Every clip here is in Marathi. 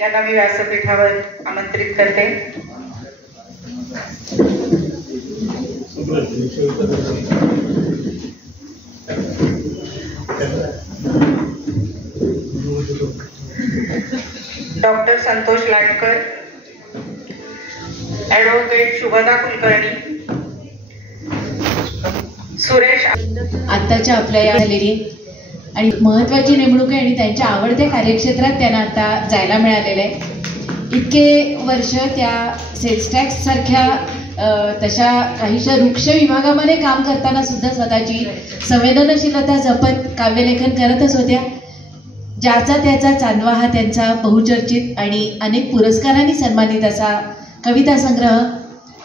यांना मी व्यासपीठावर आमंत्रित करते. Doctor Santosh Latkar, advocate Shubhada Kulkarni, Suresh. आत्ताच्या आपल्या या झालेली आणि महत्त्वाची नेमणूक आहे आणि त्यांच्या आवडत्या कार्यक्षेत्रात त्यांना आता जायला मिळालेलं आहे. इतके वर्ष त्या सेल्स टॅक्स सारख्या तशा काहीशा वृक्ष विभागामध्ये काम करताना सुद्धा स्वतःची संवेदनशीलता जपत काव्यलेखन करतच होत्या. ज्याचा त्याचा चांदवा हा त्यांचा बहुचर्चित आणि अनेक पुरस्कारांनी सन्मानित असा कविता संग्रह.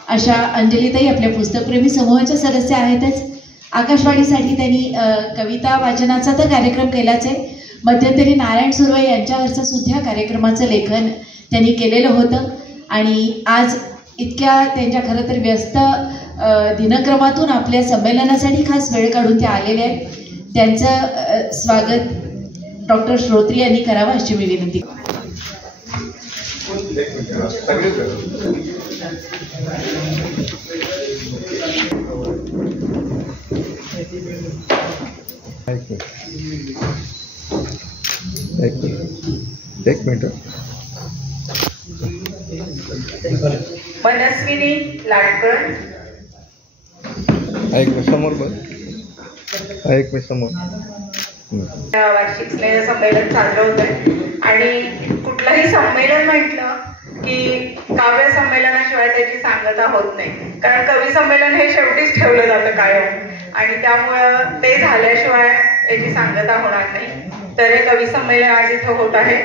अशा अंजलीताई आपल्या पुस्तकप्रेमी समूहाच्या सदस्य आहेतच. आकाशवाणीसाठी त्यांनी कविता वाचनाचा तर कार्यक्रम केलाच आहे. मध्यंतरी नारायण सुर्वे यांच्यावरचं सुद्धा कार्यक्रमाचं लेखन त्यांनी केलेलं होतं आणि आज इतक्या त्यांच्या खरं तर व्यस्त दिनक्रमातून आपल्या संमेलनासाठी खास वेळ काढून ते आलेले आहेत. त्यांचं स्वागत डॉक्टर श्रोत्री यांनी करावं अशी मी विनंती. एक मिनिट. मनस्विनी लाटकर, ऐक मी समोर बघ. ऐक मी समोर. वार्षिक स्नेह संमेलन साजरं होत आहे आणि कुठलंही संमेलन म्हटलं की काव्य संमेलनाशिवाय त्याची सांगता होत नाही. कारण कवी संमेलन हे शेवटीच ठेवलं जातं कायम आणि त्यामुळं ते झाल्याशिवाय याची सांगता होणार नाही. तर हे कवी संमेलन आज इथं होत आहे.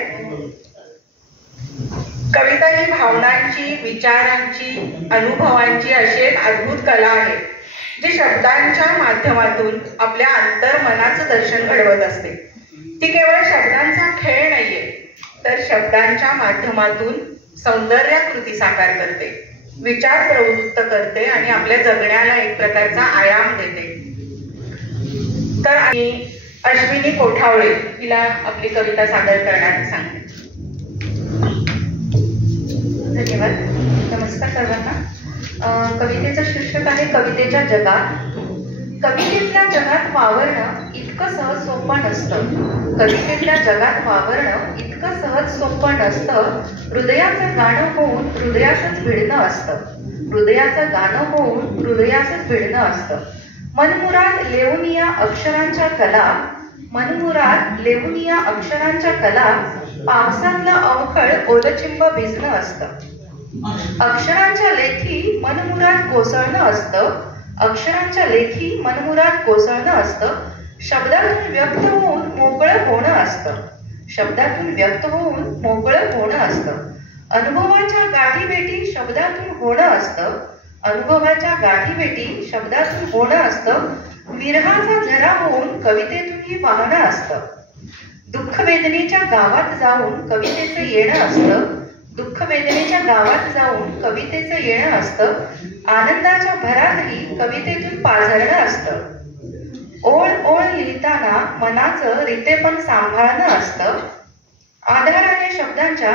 कविता ही भावनांची, विचारांची, अनुभवांची अशी एक अद्भुत कला आहे जी शब्दांच्या माध्यमातून आपल्या अंतर्मनाचं दर्शन घडवत असते. ती केवळ शब्दांचा खेळ नाहीये, तर शब्दांच्या माध्यमातून सौंदर्याकृती साकार करते, विचार प्रवृत्त करते आणि आपल्या जगण्याला एक प्रकारचा आयाम देते. तर अश्विनी कोठावळे हिला आपली कविता सादर करण्यास सांगते. धन्यवाद. नमस्कार सर्वांना. कवितेचं शीर्षक आहे कवितेच्या जगात. कवितेतल्या जगात वावरणं इतकं सहज सोपं नसतं. कवितेतल्या जगात वावरणं इतकं सहज सोपं नसतं. हृदयाचं गाणं होऊन हृदयाचंच भिडणं असतं. हृदयाचं गाणं होऊन हृदयाचंच भिडणं असतं. मनमुराद लेवूनिया अक्षरांच्या कला, मनमुराद लेवूनिया अक्षरांच्या कला, पावसातलं अवखळ ओलचिंब भिजणं असतं. अक्षरांच्या लेखी मनमुराद कोसळणं असतं. अक्षरांच्या लेखी मनमुराद कोसळणं असतं. शब्दातून व्यक्त होऊन मोकळं होणं असतं. शब्दातून व्यक्त होऊन मोकळं होणं असतं. अनुभवाच्या गाठीभेटी शब्दातून होणं असतं. अनुभवाच्या गाठीभेटी शब्दातून होणं असतं. विरहाचा झरा होऊन कवितेतूनही वाहणं असतं. दुःख वेदनेच्या गावात जाऊन कवितेचं येणं असतं. दुःख वेदनेच्या गावात जाऊन कवितेचं येणं असतं. आनंदाच्या भरातही कवितेतून पाझरणं असतं. ओळ ओळ लिहिताना मनाचं रितेपण सांभाळणं असतं. आधाराने शब्दांच्या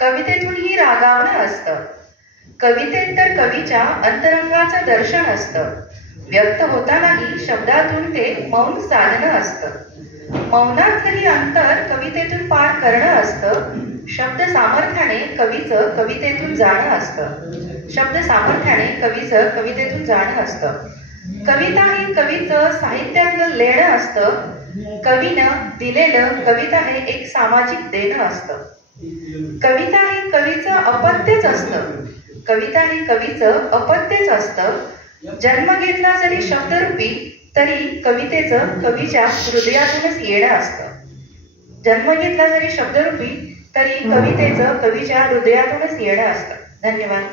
कवितेतूनही रागावणं असतं. कवितेत तर कवीच्या अंतरंगाचं दर्शन असतं. व्यक्त होतानाही शब्दातून ते मौन साधणं असतं. मौनातलंही अंतर कवितेतून पार करणं असतं. शब्द सामर्थ्याने कवीचं कवितेतून जाणं असतं. शब्द सामर्थ्याने कवीचं कवितेतून जाणं असतं. कविता ही कवीचं साहित्यातलं लेणं असतं. कवीनं दिलेलं कविता हे एक सामाजिक देणं असतं. कविता ही कवीचं अपत्यच असतं. कविता ही कवीचं अपत्यच असतं. जन्म घेतला जरी शब्दरूपी तरी कवितेचं कवीच्या हृदयातूनच येणं असतं. जन्म घेतला जरी शब्दरूपी तरी कवितेचं कवीच्या हृदयातूनच येणं असतं. धन्यवाद.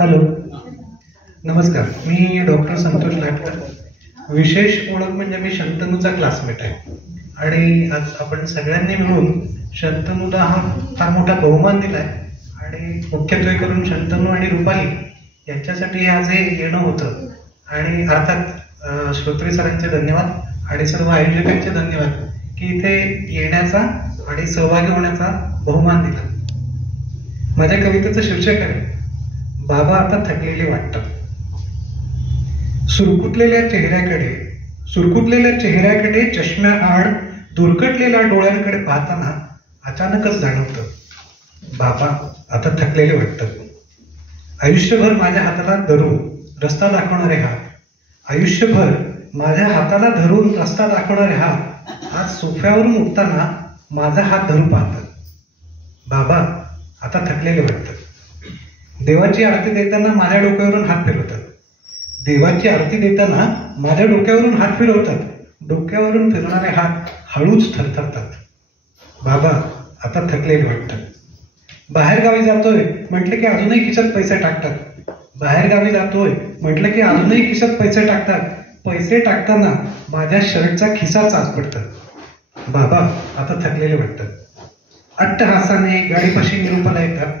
हॅलो, नमस्कार. मी डॉक्टर संतोष लाटकर. विशेष ओळख म्हणजे मी शंतनूचा क्लासमेट आहे आणि आज आपण सगळ्यांनी मिळून शंतनूला हा फार मोठा बहुमान दिलाय आणि मुख्यत्वे करून शंतनू आणि रुपाली यांच्यासाठी आज हे येणं होतं. आणि अर्थात श्रोत्री सरांचे धन्यवाद आणि सर्व आयोजकांचे धन्यवाद की इथे येण्याचा आणि सहभागी होण्याचा बहुमान दिला. माझ्या कवितेचं शीर्षक आहे बाबा आता थकलेले वाटतात. सुरकुतलेल्या चेहऱ्याकडे चष्म्याआड दुर्गटलेल्या डोळ्यांकडे पाहताना अचानकच जाणवतं बाबा आता थकलेले वाटतात. आयुष्यभर माझ्या हाताला धरून रस्ता दाखवणारे हात, आयुष्यभर माझ्या हाताला धरून रस्ता दाखवणारे हात आज सोफ्यावरून उठताना माझा हात धरून पाहतात. बाबा आता थकलेले वाटतात. देवाची आरती देताना माझ्या डोक्यावरून हात फिरवतात. देवाची आरती देताना माझ्या डोक्यावरून हात फिरवतात. डोक्यावरून फिरणारे हात हळूच थरथरतात. बाबा आता थकलेले वाटतात. बाहेर गावी जातोय म्हटलं की अजूनही खिशात पैसे टाकतात. बाहेर गावी जातोय म्हटलं की अजूनही खिशात पैसे टाकतात. पैसे टाकताना माझ्या शर्टचा खिसा चाच पडतात. बाबा आता थकलेले वाटतात. अट्टहासाने गाडीपाशी निरोपाला येतात.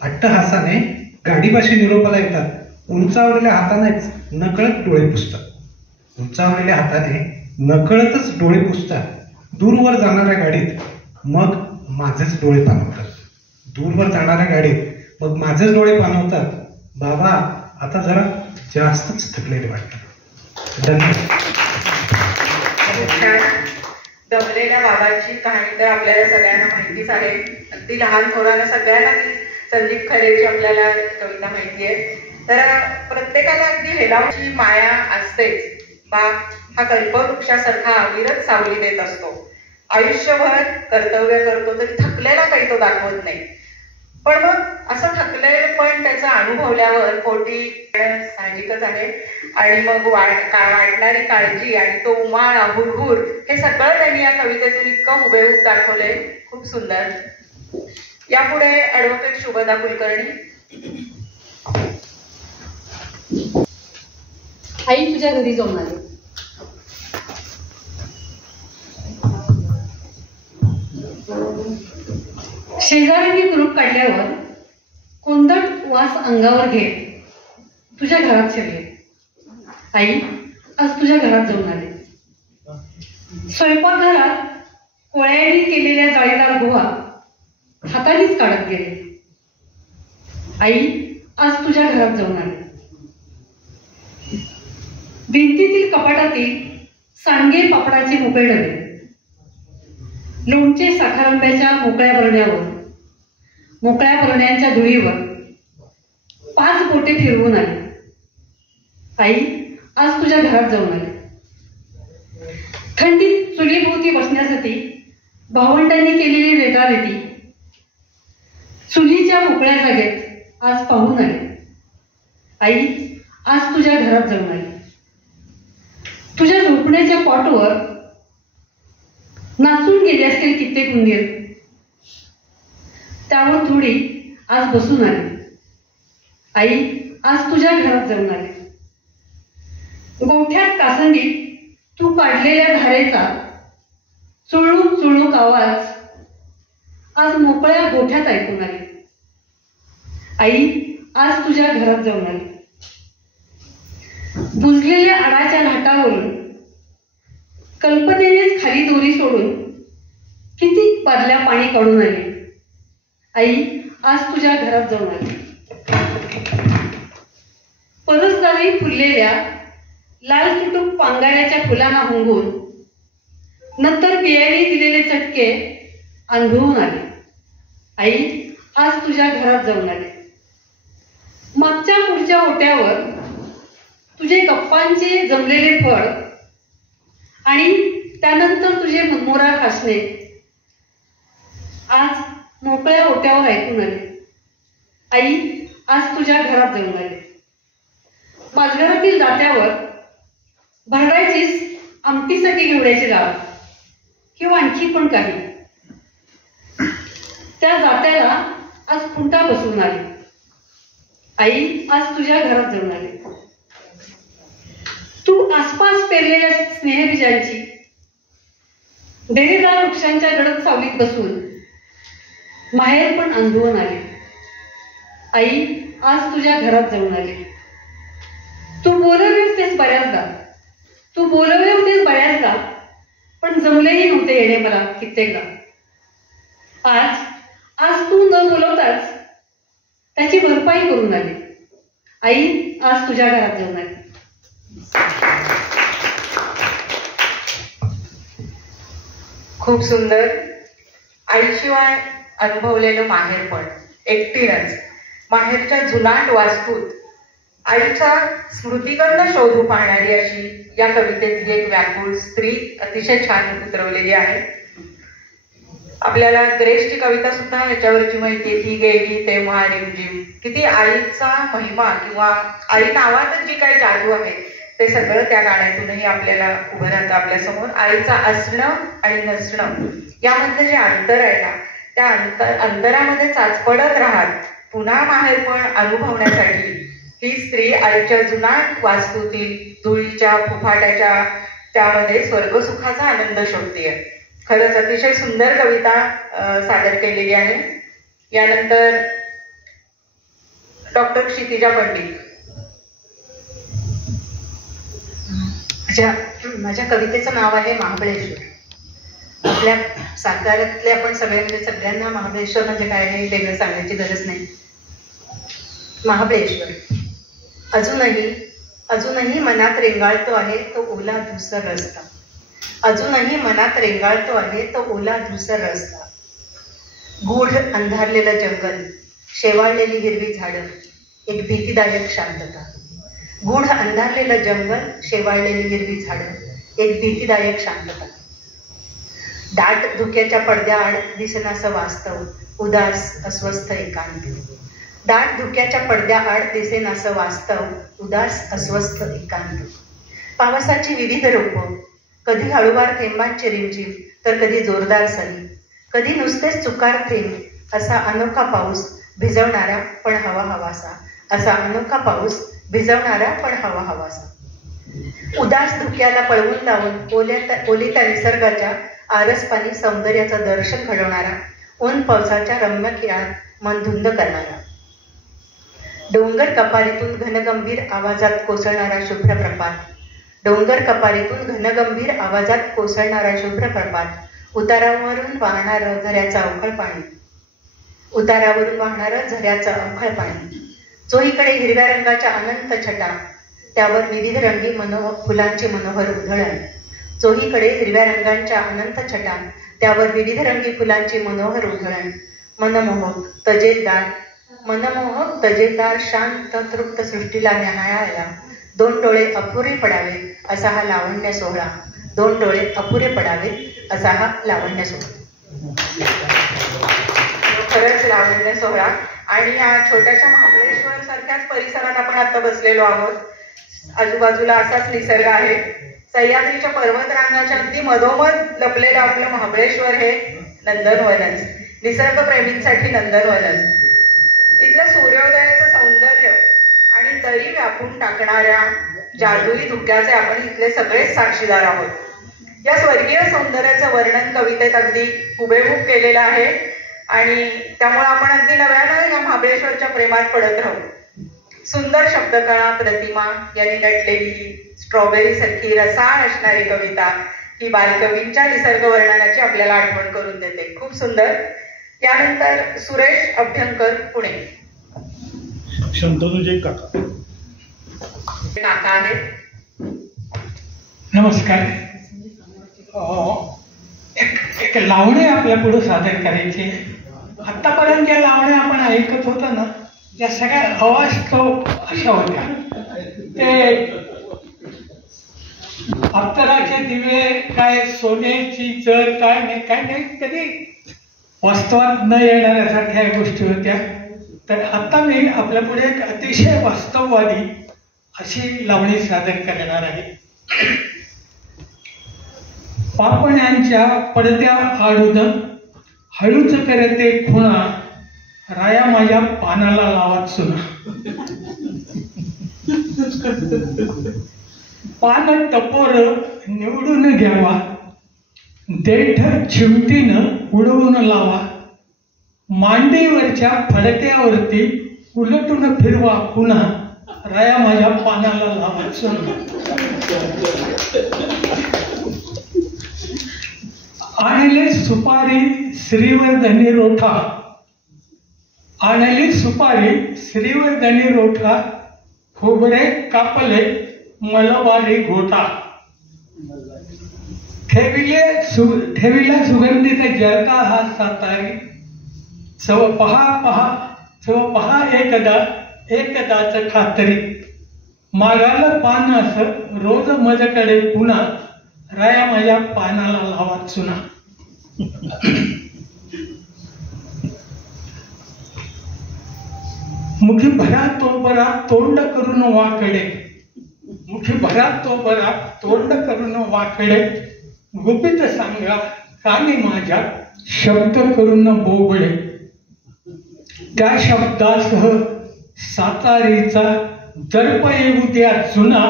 अट्टहासाने गाडीपाशी निरोपाला येतात. उंचावलेल्या हातानेच नकळत डोळे पुसतात. उंचावलेल्या हाताने नकळतच डोळे पुसतात. दूरवर जाणाऱ्या गाडीत मग माझेच डोळे पाणवतात. दूरवर जाणाऱ्या गाडीत मग माझेच डोळे पाणवतात. बाबा आता जरा जास्तच थकलेले वाटतात. धन्यवाद. दमलेल्या बाबांची कहाणी तर आपल्याला सगळ्यांना माहितीच आहे. अगदी लहान थोरांना सगळ्यांना ती संदीप खरेची आपल्याला कविता माहिती आहे. तर प्रत्येकाला अगदी हेलावची माया असतेच. बाप हा कल्पवृक्षासारखा अविरत सावली देत असतो. आयुष्यभर कर्तव्य करतो तरी थकलेला काही तो दाखवत नाही. पण मग असं थकलेलं पण त्याचं अनुभवल्यावर पोटी साहजिकच आहे. आणि मग वाटणारी काळजी आणि तो उमाळ हुरहुर हे सगळं त्यांनी या कवितेतून इतकं हुबेहूब दाखवलंय. खूप सुंदर. यापुढे ॲडव्होकेट शुभदा कुलकर्णी. आई तुझ्या घरी जाऊन आले. शेजाऱ्यांनी कुलूप काढल्यावर कोंदट वास अंगावर घेत तुझ्या घरात शिरले. आई आज तुझ्या घरात जाऊन आले. स्वयंपाकघरात कोळ्यांनी केलेल्या जाळीदार गोहा हातानेच काढत गेले. आई आज तुझ्या घरात जाऊन आले. भिंतीतील कपाटातील सांडगे पापडाचे मोकळे डबे, लोणचे साखरांब्याच्या मोकळ्या बरण्यांच्या धुळीवर 5 बोटे फिरवून आले. आई आज तुझ्या घरात जाऊन आले. थंडीत चुलीभोवती बसण्यासाठी भावंडांनी केलेली रेटारेटी चुलीच्या मोकळ्या जागेत आज पाहून आले. आई आज तुझ्या घरात जाऊन आले. तुझ्या झोपण्याच्या कॉटवर नाचून गेले असतील कित्येक उंदीर, त्यावर थोडी आज बसून आली. आई आज तुझ्या घरात जाऊन आले. गोठ्यात कासंडीत तू काढलेल्या धारेचा चुळूक चुळूक आवाज आज मोकळ्या गोठ्यात ऐकून आले. आई आज तुझ्या घरात जाऊन आले. बुजलेल्या आडाच्या घाटावरून कल्पनेनेच खाली दोरी सोडून किती बादल्या पाणी काढून आले. आई आज तुझ्या घरात जाऊन आले. परसदारी फुललेल्या लाल चुटूक पांगाऱ्याच्या फुलांना हुंगून नंतर बियाणे दिलेले चटके अनुभवून आले. आई आज तुझ्या घरात जाऊन आले. मागच्या पुढच्या ओट्यावर तुझे गप्पांचे जमलेले फळ आणि त्यानंतर तुझे मनमोरा खासणे आज मोकळ्या ओट्यावर ऐकून आले. आई आज तुझ्या घरात जाऊन आले. माझघरातील जात्यावर भरडायचीच आमटीसाठी घेवड्याची डाळ किंवा आणखी पण काही, त्या जात्याला आज खुंटा बसवून आली. आई आज तुझ्या घरात जाऊन आले. तू आसपास पेरलेल्या स्नेहबीजांची डेरेदार वृक्षांच्या गडद सावलीत बसून माहेर पण अनुभवून आले. आई आज तुझ्या घरात जाऊन आले. तू बोलवले होतेस बऱ्याचदा, पण जमलेही नव्हते येणे मला कित्येकदा. आज तू न बोलवताच त्याची भरपाई करून आली. आई आज तुझ्या घरात जाऊन आली. खूप सुंदर. आईशिवाय अनुभवलेलं माहेरपण, एकटीनंच माहेरच्या जुनाट वास्तूत आईच्या स्मृतिगंध शोधू पाहणारी अशी या कवितेतली एक व्याकुळ स्त्री अतिशय छान उतरवलेली आहे. आपल्याला ग्रेसची कविता सुद्धा याच्यावरची माहिती आहे, ती गेली तेव्हा रिमझिम. किती आईचा महिमा किंवा आई नावातच जी काही जादू आहे ते सगळं त्या गाण्यातूनही आपल्याला उभं राहतं आपल्यासमोर. आईचं असणं आणि नसणं यामधलं जे अंतर आहे ना, त्या अंतरामध्ये चाचपडत राहत पुन्हा माहेरपण अनुभवण्यासाठी ही स्त्री आईच्या जुनाट वास्तूतील धुळीच्या फुफाट्याच्या त्यामध्ये स्वर्गसुखाचा आनंद शोधते. खरंच अतिशय सुंदर कविता सादर केलेली आहे. यानंतर डॉक्टर क्षितिजा पंडित. माझ्या कवितेचं नाव आहे महाबळेश्वर. आपल्या साताऱ्यातले आपण सगळ्यांना महाबळेश्वर म्हणजे काय हे वेगळं सांगण्याची गरज नाही. महाबळेश्वर अजूनही मनात रेंगाळतो आहे तो ओला धुसर रस्ता. अजूनही मनात रेंगाळतो आहे तो ओला धुसर रस्ता. गूढ अंधारलेलं जंगल, शेवाळलेली हिरवी झाडं, एक भीतीदायक शांतता. गूढ अंधारलेलं जंगल, शेवाळलेली हिरवी झाडं, एक भीतीदायक शांतता. दाट धुक्याच्या पडद्याआड दिसेनासं वास्तव, उदास अस्वस्थ एकांत. दाट धुक्याच्या पडद्याआड दिसेनासं वास्तव, उदास अस्वस्थ एकांत. पावसाची विविध रूपं, कधी हळूवार थेंबांची रिमझिम तर कधी जोरदार सरी, कधी नुसतेच चुकार थेंब. असा अनोखा पाऊस भिजवणारा पण हवा हवासा, असा अनोखा पाऊस भिजवणारा पण हवा हवासा. उदास धुक्याला पळवून लावून ओलिता निसर्गाच्या आरसपानी सौंदर्याचं दर्शन घडवणारा, ऊन पावसाच्या रम्य खेळात मन धुंद करणारा. डोंगर कपारीतून घनगंभीर आवाजात कोसळणारा शुभ्र प्रपात. डोंगर कपारीतून घनगंभीर आवाजात कोसळणारा शुभ्र प्रपात. उतारावरून वाहणारं झऱ्याचं अवखळ पाणी. उतारावरून वाहणारं झऱ्याचं अवखळ पाणी. चोहीकडे हिरव्या रंगाच्या अनंत छटा, त्यावर विविध रंगी फुलांची मनोहर उधळण. चोहीकडे हिरव्या रंगांच्या अनंत छटा, त्यावर विविध रंगी फुलांची मनोहर उधळण. मनमोहक तजेलदार शांत तृप्त सृष्टीला न्याहाळायला दोन डोळे अपुरे पडावे असा हा लावण्य सोहळा. दोन डोळे अपुरे पडावे असा हा लावण्य सोहळा. खरंच लावण्य सोहळा. आणि या छोट्याशा महाबळेश्वर सारख्याच परिसरात आपण आता बसलेलो आहोत. आजूबाजूला असाच निसर्ग आहे. सह्याद्रीच्या पर्वतरांगाच्या अगदी मधोमध लपलेलं आपलं महाबळेश्वर हे नंदनवनच, निसर्गप्रेमींसाठी नंदनवनच. इथलं सूर्योदयाचं सौंदर्य आणि दरी व्यापून टाकणाऱ्या जादुई धुक्याचे आपण इथले सगळेच साक्षीदार आहोत. या स्वर्गीय सौंदर्याचं वर्णन कवितेत अगदी हुबेहूब केलेलं आहे आणि त्यामुळे आपण अगदी नव्यानं या महाबळेश्वरच्या प्रेमात पडत राहू. सुंदर शब्दकळा प्रतिमा यांनी नटलेली स्ट्रॉबेरी सारखी रसाळ असणारी कविता ही बालकवींच्या निसर्ग वर्णनाची आपल्याला आठवण करून देते. खूप सुंदर. यानंतर सुरेश अभ्यंकर, पुणे. शंतनुजे काका आहेत. नमस्कार. एक लावणी आपल्या पुढे सादर करायची. आतापर्यंत ज्या लावण्या आपण ऐकत होतो ना, त्या सगळ्या अवास्तव अशा होत्या. ते अत्तराचे दिवे, काय सोन्याची चर, काय नाही कधी वास्तवात न येणाऱ्यासारख्या गोष्टी होत्या. तर आता मी आपल्या पुढे एक अतिशय वास्तववादी अशी लावणी सादर करणार आहे. पापण्यांच्या पडद्या आडून हळूच करते खुणा, राया माझ्या पानाला लावात सुना. पान टपोर निवडून घ्यावा, देठ चिमटीनं उडवून लावा. मांडीवरच्या फडक्यावरती उलटून फिरवा पुन्हा राया माझ्या पानाला लावा चुना. आणले सुपारी श्रीवर्धनी रोठा, आणली सुपारी श्रीवर्धनी रोठा, खोबरे कापले मलबारी गोठा. ठेविला सुगंधित जरका हा सातारी, चव पहा एकदाच खातरी. मागाला पान असं रोज मजकडे पुन्हा राया माझ्या पानाला लावा चुना. मुखी भरा तो बरा तोंड करून वाकडे, मुखी भरा तो बरा तोंड करून वाकडे. गुपित सांगा कानी माझ्या शब्द करून बोबळे. त्या शब्दासह सातारीचा दर्प येऊ द्या चुना,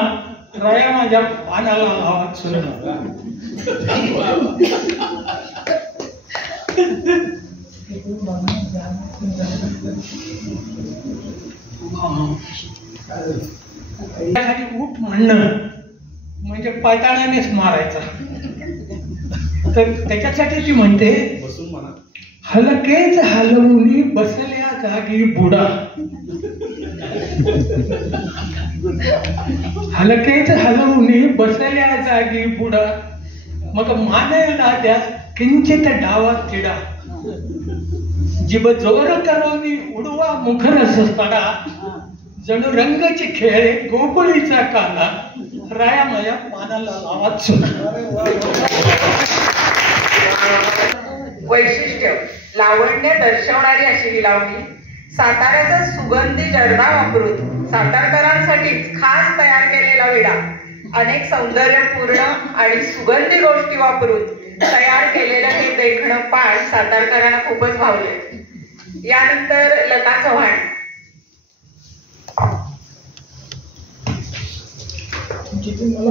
राया माझ्या पानाला लावा चुना. उठ म्हणणं म्हणजे पायताळानेच मारायचा. तर त्याच्यासाठी ती म्हणते, हलकेच हलवून बसल्या जागी बुडा, हलकेच हलवून बसल्या जागी बुडा. मग मानायला द्या किंचित डावा तिडा, जिब जोर करोनी उडवा मुखरस तडा. जणू रंगाची खेळे गोकुळीचा काला, राया माझ्या पानाला लावा चुना. वैशिष्ट्य लावण्य दर्शवणारी अशी ही लावणी साताऱ्याचा सुगंधी जर्दा वापरून सातारकरांसाठीच खास तयार केलेला विडा. अनेक सौंदर्यपूर्ण आणि सुगंधी गोष्टी वापरून तयार केलेलं हे देखणं पाठ सातारकरांना खूपच भावले. यानंतर लता चव्हाण.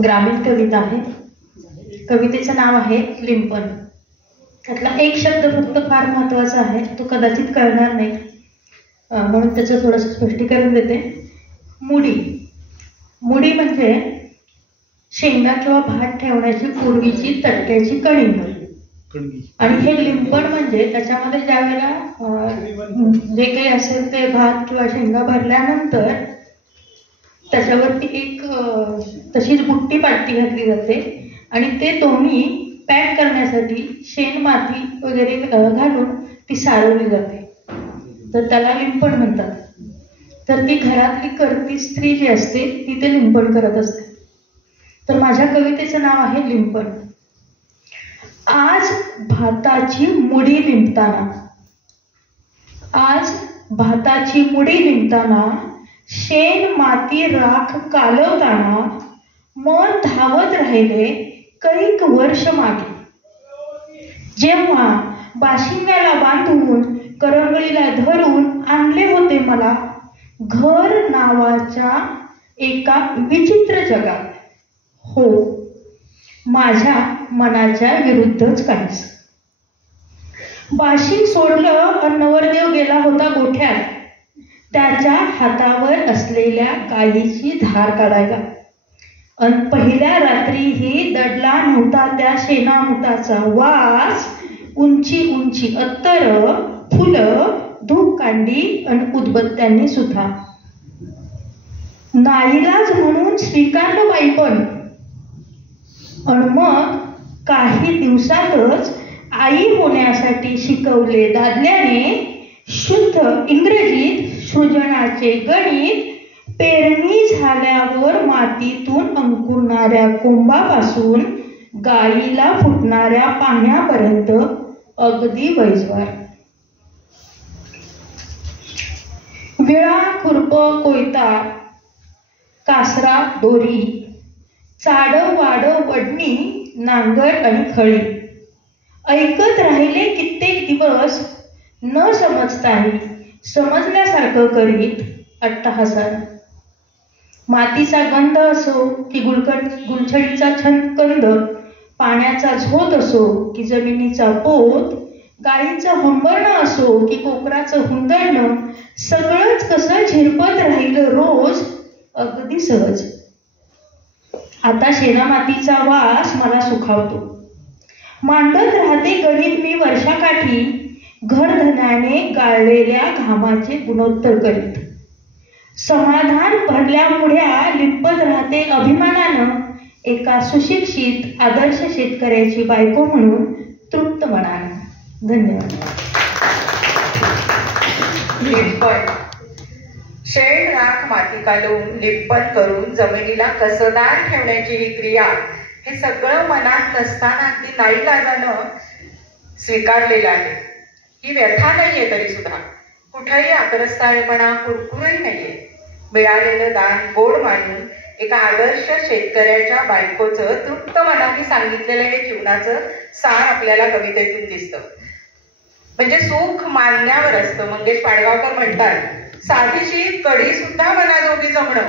ग्रामीण कविता आहे. कवितेचं नाव आहे लिंपण. त्यातला एक शब्द फक्त फार महत्वाचा आहे, तो कदाचित कळणार नाही म्हणून त्याचं थोडंसं स्पष्टीकरण देते. मुडी. मुडी म्हणजे शेंगा किंवा भात ठेवण्याची पूर्वीची तडक्याची कणी. आणि हे लिंपण म्हणजे त्याच्यामध्ये ज्या वेळेला जे काही असेल ते भात किंवा शेंगा भरल्यानंतर त्याच्यावरती एक तशीच बुट्टी पाट्टी घातली जाते आणि ते दोन्ही पॅक करण्यासाठी शेण माती वगैरे घालून ती सारवली जाते. तर त्याला लिंपण म्हणतात. तर ती घरातली करती स्त्री जी असते ती ते लिंपण करत असते. तर माझ्या कवितेचं नाव आहे लिंपण. आज भाताची मुडी लिंपताना, आज भाताची मुडी लिंपताना, शेण माती राख कालवताना मन धावत राहिले कैक वर्ष मागे. जेव्हा बाशिंग्याला बांधून करंगळीला धरून आणले होते मला घर नावाच्या एका विचित्र जगात. हो, माझ्या मनाच्या विरुद्धच काहीच. बाशिंग सोडलं आणि नवरदेव गेला होता गोठ्यात त्याच्या हातावर असलेल्या गायीची धार काढायला. आणि पहिल्या रात्रीही दडला नव्हता त्या शेणामुताचा वास. उंची उंची अत्तर, फुलं, धूपकांडी आणि उदबत्त्यांनी सुद्धा. नाईलाज म्हणून स्वीकारलं बाई पण. आणि मग काही दिवसातच आई होण्यासाठी शिकवले दादल्याने शुद्ध इंग्रजीत सृजनाचे गणित. पेरणी झाल्यावर मातीतून अंकुरणाऱ्या कोंबापासून गायीला फुटणाऱ्या पाण्यापर्यंत अगदी वैजवार. विळा, खुरप, कोयता, कासरा, दोरी, चाडव वाडव, वडणी, नांगर आणि खळी. ऐकत राहिले कित्येक दिवस न समजताही समजल्यासारखं करीत अट्टहासात. मातीचा गंध असो की गुलछडीचा छंद, पाण्याचा झोत असो की जमिनीचा पोत, गाईचं हंबरणं असो की कोकराचं हुंदडणं, सगळंच कसं झिरपत राहिलं रोज अगदी सहज. आता शेणामातीचा वास मला सुखावतो. मांडत राहते गणित मी वर्षाकाठी, घरधनाने गाळलेल्या घामाचे गुणोत्तर करीत. समाधान भरल्या मुढ्या लिंपत राहते अभिमानानं, एका सुशिक्षित आदर्श शेतकऱ्याची बायको म्हणून तृप्त मनानं. धन्यवाद. शेण राख माती काढून लिप्पन करून जमिनीला कसदार ठेवण्याची ही क्रिया, हे सगळं मनात नसताना अगदी नाईलाजानं स्वीकारलेलं आहे. ही व्यथा नाहीये तरी सुद्धा, कुठेही आक्रस्ताळेपणा, कुरकुरही नाहीये. मिळालेलं दान गोड मानून एका आदर्श शेतकऱ्याच्या बायकोचं तृप्त मनाने सांगितलेलं हे जीवनाचं सार आपल्याला कवितेतून दिसतं. म्हणजे सुख मानण्यावर असतं. मंगेश पाडगावकर म्हणतात, साधीशी कढी सुद्धा मनाजोगी जमणं,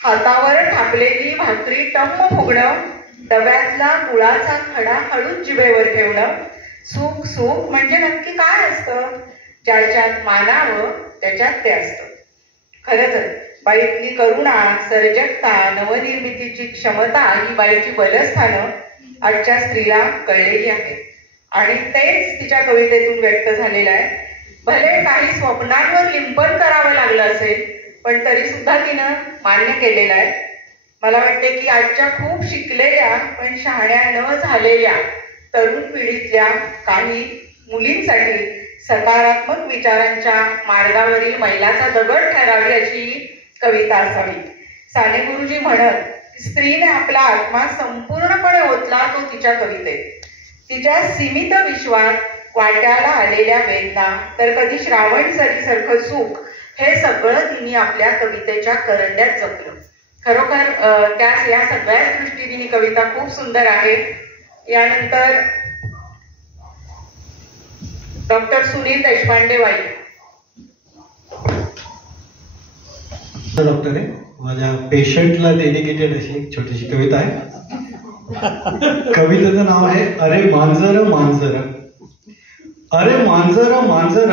हातावर थापलेली भाकरी टम्म फुगणं, डब्यातला गुळाचा खडा हळूच जिभेवर ठेवणं. सुख सुख म्हणजे नक्की काय असतं? ज्याच्यात मानावं त्याच्यात ते असतं. खरंच बाईतली करुणा, सर्जकता, नवनिर्मितीची क्षमता ही बाईची बलस्थानं आजच्या स्त्रीला कळलेली आहेत आणि तेच तिच्या कवितेतून व्यक्त झालेलं आहे. भले काही स्वप्नांवर लिंपन करावं लागलं असेल, पण तरी सुद्धा तिनं मान्य केलेलं आहे. मला वाटते की आजच्या खूप शिकलेल्या पण शहाण्या न झालेल्या तरुण पिढीतल्या काही मुलींसाठी सकारात्मक विचारांच्या मार्गावरील मैलाचा दगड ठरावी अशी कविता असावी. साने गुरुजी म्हणत, स्त्रीने आपला आत्मा संपूर्णपणे ओतला तो तिच्या कवितेत. तिच्या सीमित विश्वात वाट्याला आलेल्या वेदना, तर कधी श्रावण सरीसारखं सुख, हे सगळं तिने आपल्या कवितेच्या करंड्यात जपलं. खरोखर या सगळ्याच दृष्टीने ही कविता खूप सुंदर आहे. यानंतर डॉक्टर सुनील देशपांडे वाई. डॉक्टर आहे, माझ्या पेशंटला डेडिकेटेड अशी एक छोटीशी कविता आहे. कवितेचं नाव आहे अरे मांजर मांजर. अरे मांजर मांजर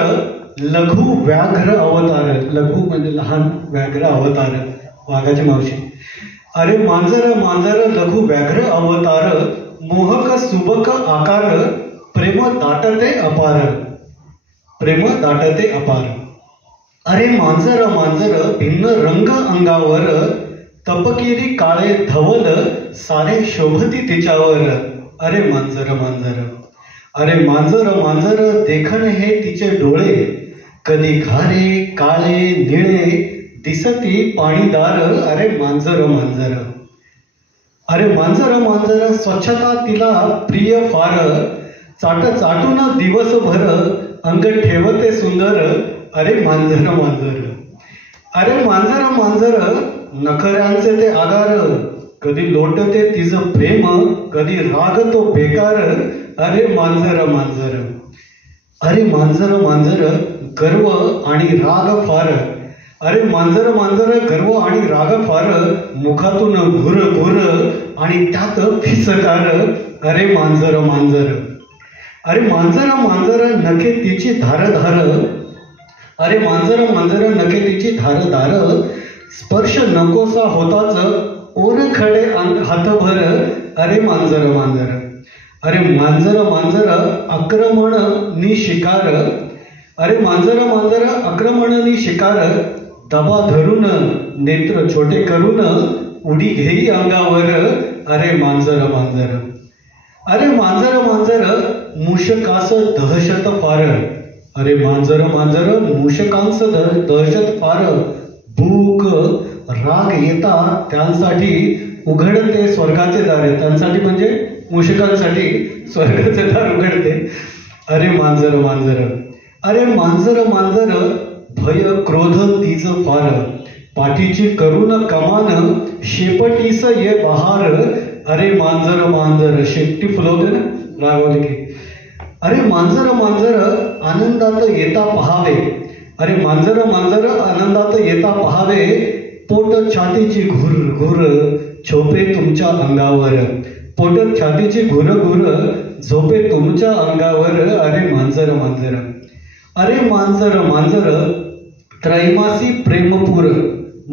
लघु व्याघ्र अवतार. लघु म्हणजे लहान, व्याघ्र अवतार, वाघाची मावशी. अरे मांजर मांजर लघु व्याघ्र अवतार, मोहक सुबक आकार, प्रेम दाटते अपार. प्रेम दाटते अपार. अरे मांजर मांजर भिन्न रंग अंगावर, तपकिरी काळे धवल सारे शोभती तिच्यावर. अरे मांजर मांजर. अरे मांजर मांजर देखण हे तिचे डोळे, कधी घारे काळे निळे दिसती पाणीदार. अरे मांजर मांजर. अरे मांजर मांजर स्वच्छता तिला प्रिय फार, चाट चाटून दिवसभर अंग ठेवते सुंदर. अरे मांजर मांजर. अरे मांजर मांजर नखऱ्यांचे ते आगार, कधी लोटते तिचं प्रेम, कधी राग तो बेकार. अरे मांजर मांजर. अरे मांजर मांजर गर्व आणि राग फार. अरे मांजर मांजर गर्व आणि राग फार, मुखातून घुर घुर आणि त्यात फिसकार. अरे मांजर मांजर. अरे मांजर मांजर नखे तिची धार धार. अरे मांजर मांजर नखे तिची धार धार, स्पर्श नकोसा होताच ओरखडे हातभर. अरे मांजर मांजर. अरे मांजर मांजर आक्रमण नि शिकार. अरे मांजर मांजर आक्रमण नि शिकार, दबा धरून नेत्र छोटे करून उडी घेई अंगावर. अरे मांजर मांजर. अरे मांजर मांजर मूषकास दहशत फार. अरे मांजर मांजर मूषकांस दहशत फार, भूक राग येता त्यांसाठी उघडते स्वर्गाचे दार. त्यांसाठी म्हणजे मूषकांसाठी स्वर्गाचे दार उघडते. अरे मांजर मांजर. अरे मांजर मांजर भय क्रोध तीज फार, पाठीची करून कमान शेपटीस ये बहार. अरे मांजर मांजर. शेपटी फुलवते ना रागवले की. अरे मांजर मांजर आनंदात येता पहावे. अरे मांजर मांजर आनंदात येता पहावे, पोट छातीची घुर घुर छोपे तुमच्या अंगावर. पोट छातीची घुर घुर झोपे तुमच्या अंगावर अरे मांजर मांजर. अरे मांजर मांजर त्रैमासी प्रेमपूर.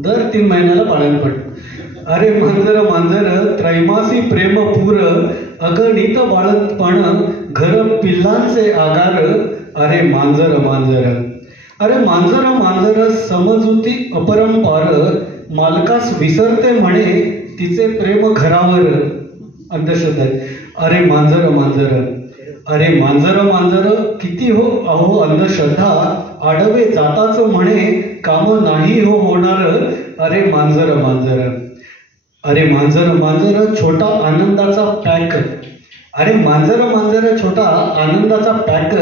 दर 3 महिन्याला पाळण पडतं. अरे मांजर मांजर त्रैमासी प्रेमपूर. अगणित बाळतपण घर पिल्लांचे आगार. अरे मांजर मांजर. अरे मांजर मांजर समजुती अपरंपार. मालकास विसरते म्हणे तिचे प्रेम घरावर. अंधश्रद्धा. अरे मांजर मांजर. अरे मांजर मांजर किती हो अहो अंधश्रद्धा. आडवे जाताच म्हणे काम नाही हो होणार. अरे मांजर मांजर. अरे मांजर मांजर छोटा आनंदाचा पॅक. अरे मांजर मांजर छोटा आनंदाचा पॅक.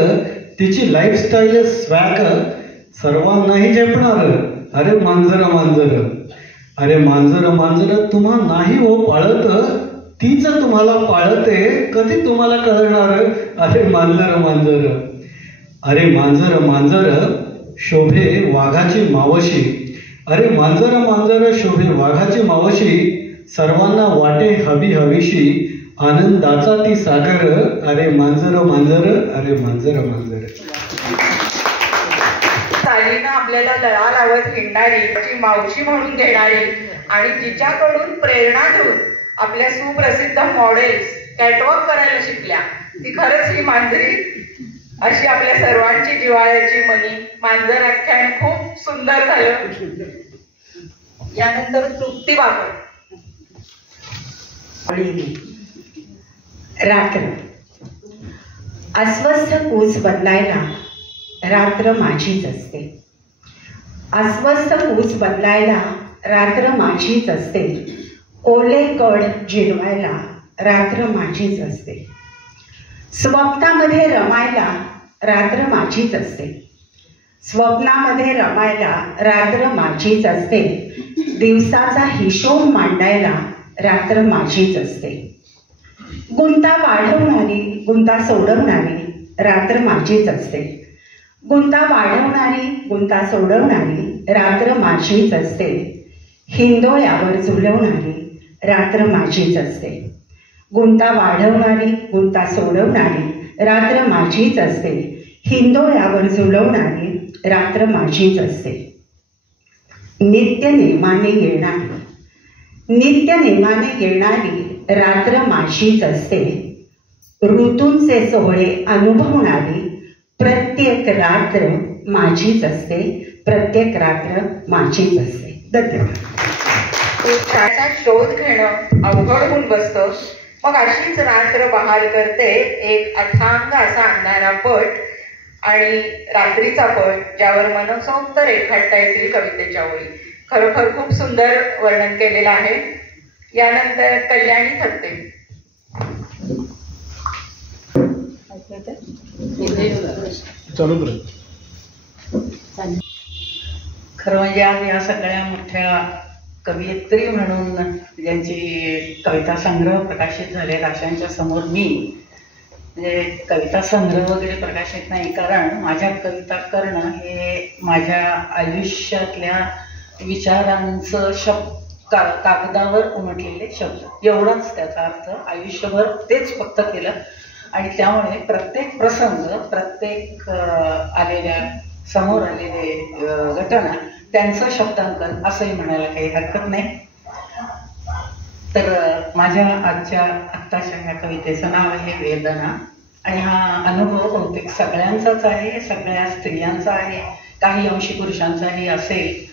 तिची लाईफस्टाईल स्वॅग सर्वांनाही झेपणार. अरे मांजर मांजर. अरे मांजर मांजर तुम्हा नाही हो पाळत. तीच तुम्हाला पाळते कधी तुम्हाला कळणार. अरे मांजर मांजर. अरे मांजर मांजर शोभे वाघाची मावशी. अरे मांजर मांजर शोभे वाघाची मावशी. सर्वांना वाटे हवी हवीशी. आनंदाचा ती सागर. अरे मांजर मांजर. अरे मांजर मांजर. चालीनं आपल्याला लळा लावत हिंडणारी, ती मावशी म्हणून घेणारी आणि तिच्याकडून प्रेरणा घेऊन आपल्या सुप्रसिद्ध मॉडेल्स कॅटवॉक करायला शिकल्या, ती खरंच ही मांजरी अशी आपल्या सर्वांची जिव्हाळ्याची मनी. मांजर आख्यान खूप सुंदर झालं. यानंतर तृप्ती बाबर. रात्र. अस्वस्थ पूस बदलायला रात्र माझीच असते. अस्वस्थ पूस बदलायला रात्र माझीच असते. ओले कड जिरवायला रात्र माझीच असते. स्वप्नामध्ये रमायला रात्र माझीच असते. स्वप्नामध्ये रमायला रात्र माझीच असते. दिवसाचा हिशोब मांडायला रात्र माझीच असते. गुंता वाढवणारी गुंता सोडवणारी रात्र माझीच असते. गुंता वाढवणारी गुंता सोडवणारी रात्र माझीच असते. हिंदोळ्यावर झुलवणारी रात्र माझीच असते. गुंता वाढवणारी गुंता सोडवणारी रात्र माझीच असते. हिंदोळ्यावर झुलवणारी रात्र माझीच असते. नित्य नेमाने येणारी रात्र माझीच असते. ऋतूंचे सोहळे अनुभवणारी प्रत्येक रात्र माझीच असते. प्रत्येक रात्र माझीच असते. धन्यवाद. त्याचा शोध घेणं अवघड होऊन बसतं. मग अशीच रात्र बहाल करते एक अथांग असा अंधारा पट आणि रात्रीचा पट, ज्यावर मनसोक्त रेखाटता येतील कवितेच्या ओळी. खरोखर खूप सुंदर वर्णन केलेलं आहे. यानंतर कल्याणी थत्ते. खरं म्हणजे आज या सगळ्या मोठ्या कवयित्री म्हणून ज्यांची कविता संग्रह प्रकाशित झाले अशांच्या समोर मी म्हणजे कविता संग्रह वगैरे प्रकाशित नाही, कारण माझ्या कविता करणं हे माझ्या आयुष्यातल्या विचारांचं कागदावर उमटलेले शब्द एवढाच त्याचा अर्थ. आयुष्यभर तेच फक्त केलं आणि त्यामुळे प्रत्येक प्रसंग, प्रत्येक आलेल्या समोर आलेले घटना त्यांचं शब्दांकन असंही म्हणायला काही हरकत नाही. तर माझ्या आत्ताच्या ह्या कवितेचं नाव आहे वेदना. आणि हा अनुभव बहुतेक सगळ्यांचाच आहे, सगळ्या स्त्रियांचा आहे, काही अंशी पुरुषांचाही असेल,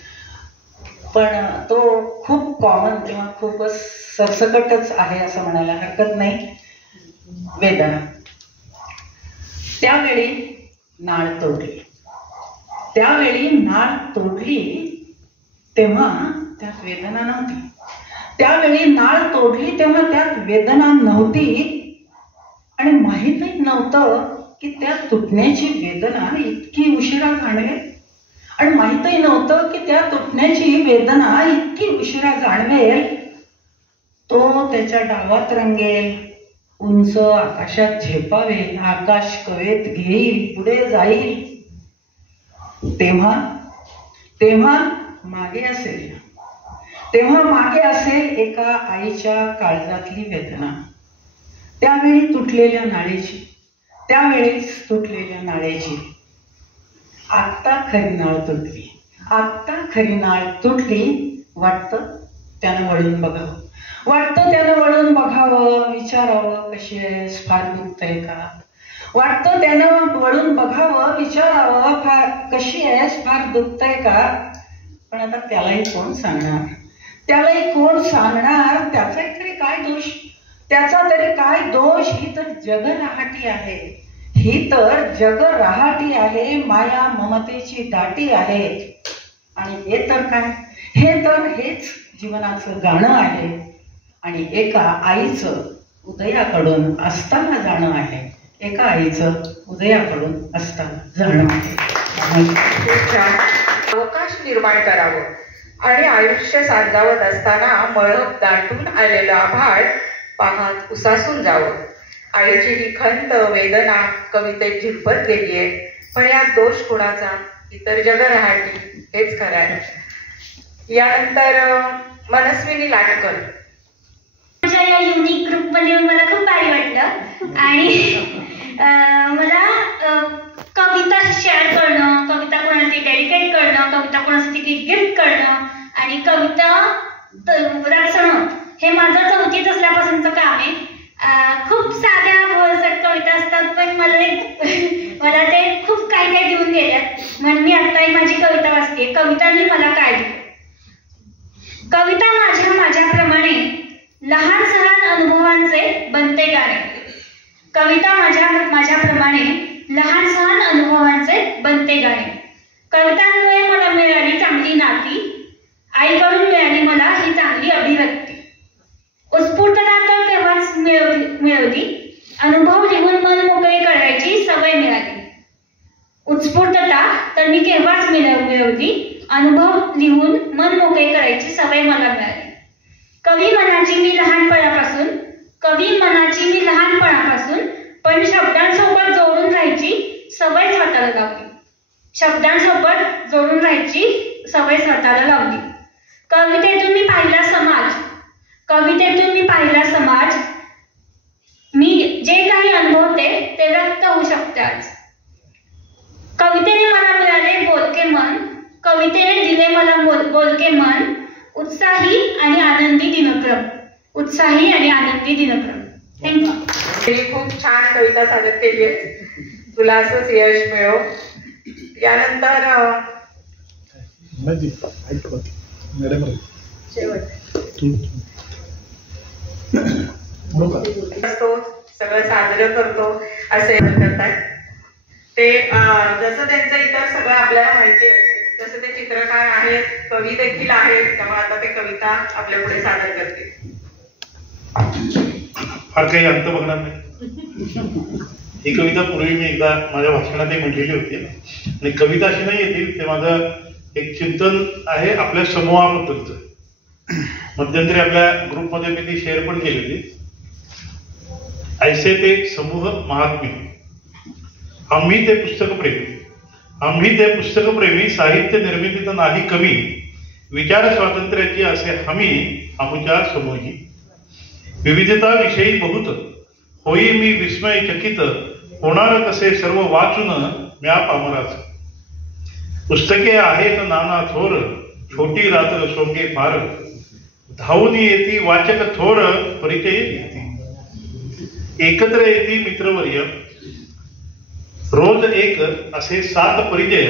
पण तो खूप कॉमन किंवा खूपच सरसकटच आहे असं म्हणायला हरकत नाही. वेदना. त्यावेळी नाळ तोडली. त्यावेळी नाळ तोडली तेव्हा त्यात वेदना नव्हती. त्यावेळी नाळ तोडली तेव्हा त्यात वेदना नव्हती आणि माहीतही नव्हतं की त्या तुटण्याची वेदना इतकी उशिरा जाणवेल. आणि माहीतही नव्हतं की त्या तुटण्याची वेदना इतकी उशिरा जाणवेल. तो त्याच्या डावात रंगेल, उंच आकाशात झेपावेल, आकाश कवेत घेईल, पुढे जाईल. तेव्हा मागे असेल, तेव्हा मागे असेल एका आईच्या काळजातली वेदना. त्यावेळी तुटलेल्या नाळेची, त्यावेळेस तुटलेल्या नाळेची. आत्ता खरी नाळ तुटली, आत्ता खरी नाळ तुटली. वाटतं त्यानं वळून बघावं, वाटतं त्यानं वळून बघावं, विचारावं कशी आहेस, फार दुखतंय का. वाटतं त्यानं वळून बघावं, विचारावं कशी आहेस, फार दुखतंय का. पण आता त्यालाही कोण सांगणार, त्यालाही कोण सांगणार. त्याचा तरी काय दोष, त्याचा तरी काय दोष. ही तर जग रहाटी आहे, ही तर जग रहाटी आहे, माया ममतेची दाटी आहे. आणि हे तर काय, हे तर हेच जीवनाचं गाणं आहे. आणि एका आईचं उदयाकडून असताना जाणं आहे, एका आईचं उदयाकडून असताना जाणं आहे. अवकाश निर्माण करावं आणि आयुष्य साजावत असताना मळभ दाटून आलेलं आभाळ पाहत उसासून जावं. आईची ही खंत वेदना कवितेत झिरपत गेलीये. पण यात दोष कुणाचा, इतर जग रहाटी हेच खरं आहे. यानंतर मनस्विनी लाटकर. माझ्या या युनिक ग्रुपमध्ये मला खूप भारी वाटलं आणि मला कविता शेअर करणं, कविता कोणासाठी डेडिकेट करणं, कविता कोणासाठी गिफ्ट करणं आणि कविता रचणं हे माझं 4थीत असल्यापासूनचं काम आहे. खूप साध्या भोळसट कविता असतात, पण मला ते खूप काही काही देऊन गेल्यात. म्हणून मी आत्ताही माझी कविता वाचते. कवितांनी मला काय दिलं. कविता माझ्याप्रमाणे लहान सहान अनुभवांचे बनते गाणे. कविता माझ्याप्रमाणे लहान सहान अनुभवांचे बनते गाणे. कवितांमुळे मला मिळाली चांगली नाती, आईकडून मिळाली मला ही चांगली अभिव्यक्ती. उत्स्फूर्तता तर तेव्हाच मिळवली, अनुभव लिहून मन मोकळे करायची सवय मिळाली. उत्स्फूर्तता तर मी केव्हाच मिळवली, अनुभव लिहून मन मोकळे करायची सवय मला मिळाली. कवी मनाची मी लहानपणापासून पण शब्दांसोबत जोडून राहायची सवय स्वतःला लावली. शब्दांसोबत जोडून राहायची सवय स्वतःला लावली. कवितेतून मी पाहिला समाज, मी जे काही अनुभवते ते व्यक्त होऊ शकते आज. कवितेने मला मिळाले बोलके मन, कवितेने दिले मला बोलके मन. उत्साही आणि आनंदी दिनक्रम. थँक्यू. खूप छान कविता सादर केली आहे. तुला असंच यश मिळो. यानंतर सगळं साजरं करतो असे करतात ते. जसं त्यांचं इतर सगळं आपल्याला माहिती आहे तसं ते चित्रकार आहेत, कवी देखील आहेत. त्यामुळे आता ते कविता आपल्या पुढे सादर करतील. फार काही अर्थ बघणार नाही. ही कविता पूर्वी मी एकदा माझ्या भाषणातही म्हटलेली होती आणि कविता अशी नाही येते, ते माझं एक चिंतन आहे आपल्या समूहाबद्दलचं. मध्यंतरी आपल्या ग्रुपमध्ये मी ती शेअर पण केली होती. ऐसे ते समूह महात्मे, आम्ही ते पुस्तकप्रेमी, साहित्य निर्मितीत नाही कमी, विचार स्वातंत्र्याची असे हमी आमच्या समूही. विविधता विषयी बहुत होई मी विस्मय चकित, होणार कसे सर्व वाचून म्या पामराच. पुस्तके आहेत नाना थोर, छोटी रात्र सोंगे फार, धावून येती वाचक थोर परिचय येती. एकत्र येती मित्रवर्य, रोज एक असे 7 परिचय.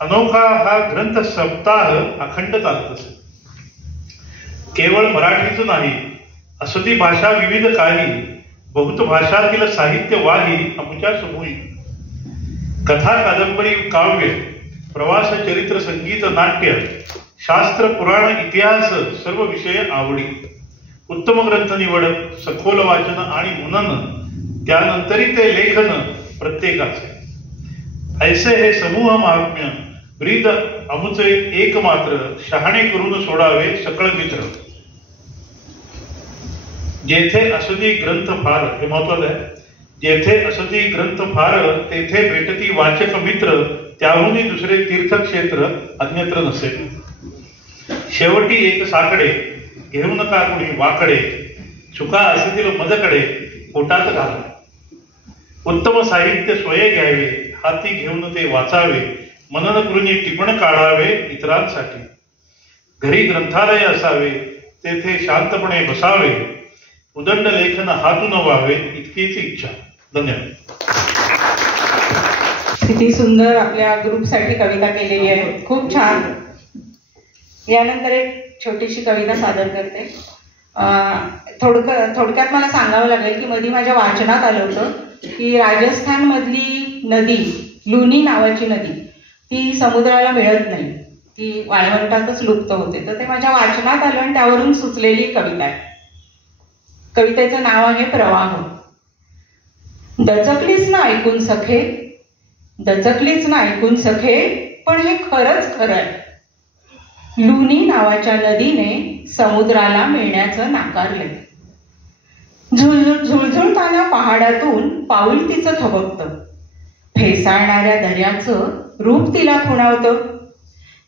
अनोखा हा ग्रंथ सप्ताह अखंड चालत असे. केवळ मराठीच नाही, असती भाषा विविध काही, बहुत भाषातील साहित्य वाही आमच्या समूही. कथा, कादंबरी, काव्य, प्रवास, चरित्र, संगीत, नाट्य, शास्त्र, पुराण, इतिहास सर्व विषय आवडी. उत्तम ग्रंथ निवड, सखोल वाचन आणि मनन, त्यानंतरी ते लेखन प्रत्येकाचे. ऐसे हे समूह महात्म्य, ब्रीद अमुचे एकमात्र, शहाणे करून सोडावे सकळ मित्र. जेथे असती ग्रंथ फार, हे महत्वाचं आहे, जेथे असती ग्रंथ फार, तेथे भेटती वाचक मित्र, त्याहूनही दुसरे तीर्थक्षेत्र अन्यत्र नसे. शेवटी एक साकडे, घेऊ नका कुणी वाकडे, चुका असतील मजकडे, पोटात घालावे. उत्तम साहित्य स्वये घ्यावे, हाती घेऊन ते वाचावे, मनन करून टिपण काढावे इतरांसाठी. घरी ग्रंथालय असावे, तेथे शांतपणे बसावे, उदंड लेखन हातून व्हावे इतकीच इच्छा. धन्यवाद. किती सुंदर आपल्या ग्रुपसाठी कविता केलेली आहे, खूप छान. यानंतर एक छोटीशी कविता सादर करते. थोडक्यात मला सांगावं लागेल की मध्ये माझ्या वाचनात आलं होतं की राजस्थान मधली नदी, लुनी नावाची नदी, ती समुद्राला मिळत नाही, ती वाळवंटातच लुप्त होते. तर ते माझ्या वाचनात आलं आणि त्यावरून सुचलेली कविता आहे. कवितेचं नाव आहे प्रवाह. दचकलीच ना ऐकून सखे, दचकलीच ना ऐकून सखे, पण हे खरंच खरं आहे. लुनी नावाच्या नदीने समुद्राला मिळण्याचं नाकारले. झुळझुळताना पहाडातून पाऊल तिचं थबकतं, फेसाळणाऱ्या दर्याचं रूप तिला खुणावतं.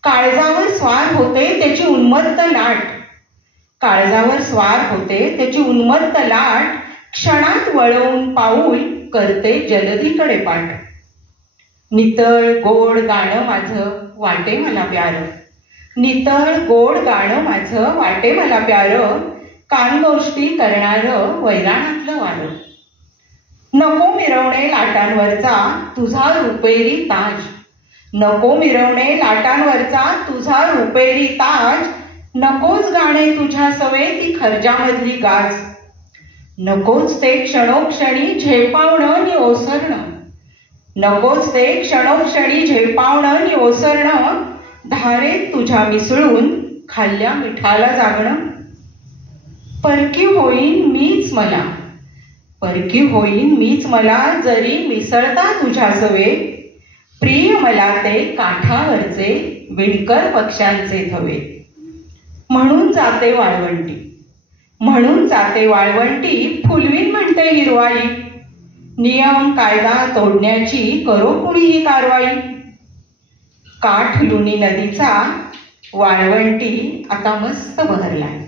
काळजावर स्वार होते त्याची उन्मत्त लाट, काळजावर स्वार होते त्याची उन्मत्त लाट, क्षणात वळवून पाऊल करते जलदीकडे पाठ. नितळ गोड गाणं माझं वाटे मला प्यार, नितळ गोड गाणं माझं वाटे मला प्यार, कानगोष्टी करणारं वैराणातलं वारं. नको मिरवणे लाटांवरचा तुझा रुपेरी ताज, नको मिरवणे लाटांवरचा तुझा रुपेरी ताज, नकोच गाणे तुझ्या सवे ती खर्जामधली गाज. नकोच ते क्षणोक्षणी झेपावणं नि ओसरणं, नकोच ते क्षणोक्षणी झेपावणं नि ओसरणं, धारेत तुझ्या मिसळून खाल्ल्या मिठाला जागणं. परकी होईन मीच मला, परकी होईन मीच मला, जरी मिसळता तुझ्या सवे, प्रिय मला ते काठावरचे विणकर पक्ष्यांचे थवे. म्हणून जाते वाळवंटी, म्हणून जाते वाळवंटी, फुलवीन म्हणते हिरवाई, नियम कायदा तोडण्याची करो कुणीही कारवाई. काठ लुनी नदीचा वाळवंटी आता मस्त बहरलाय,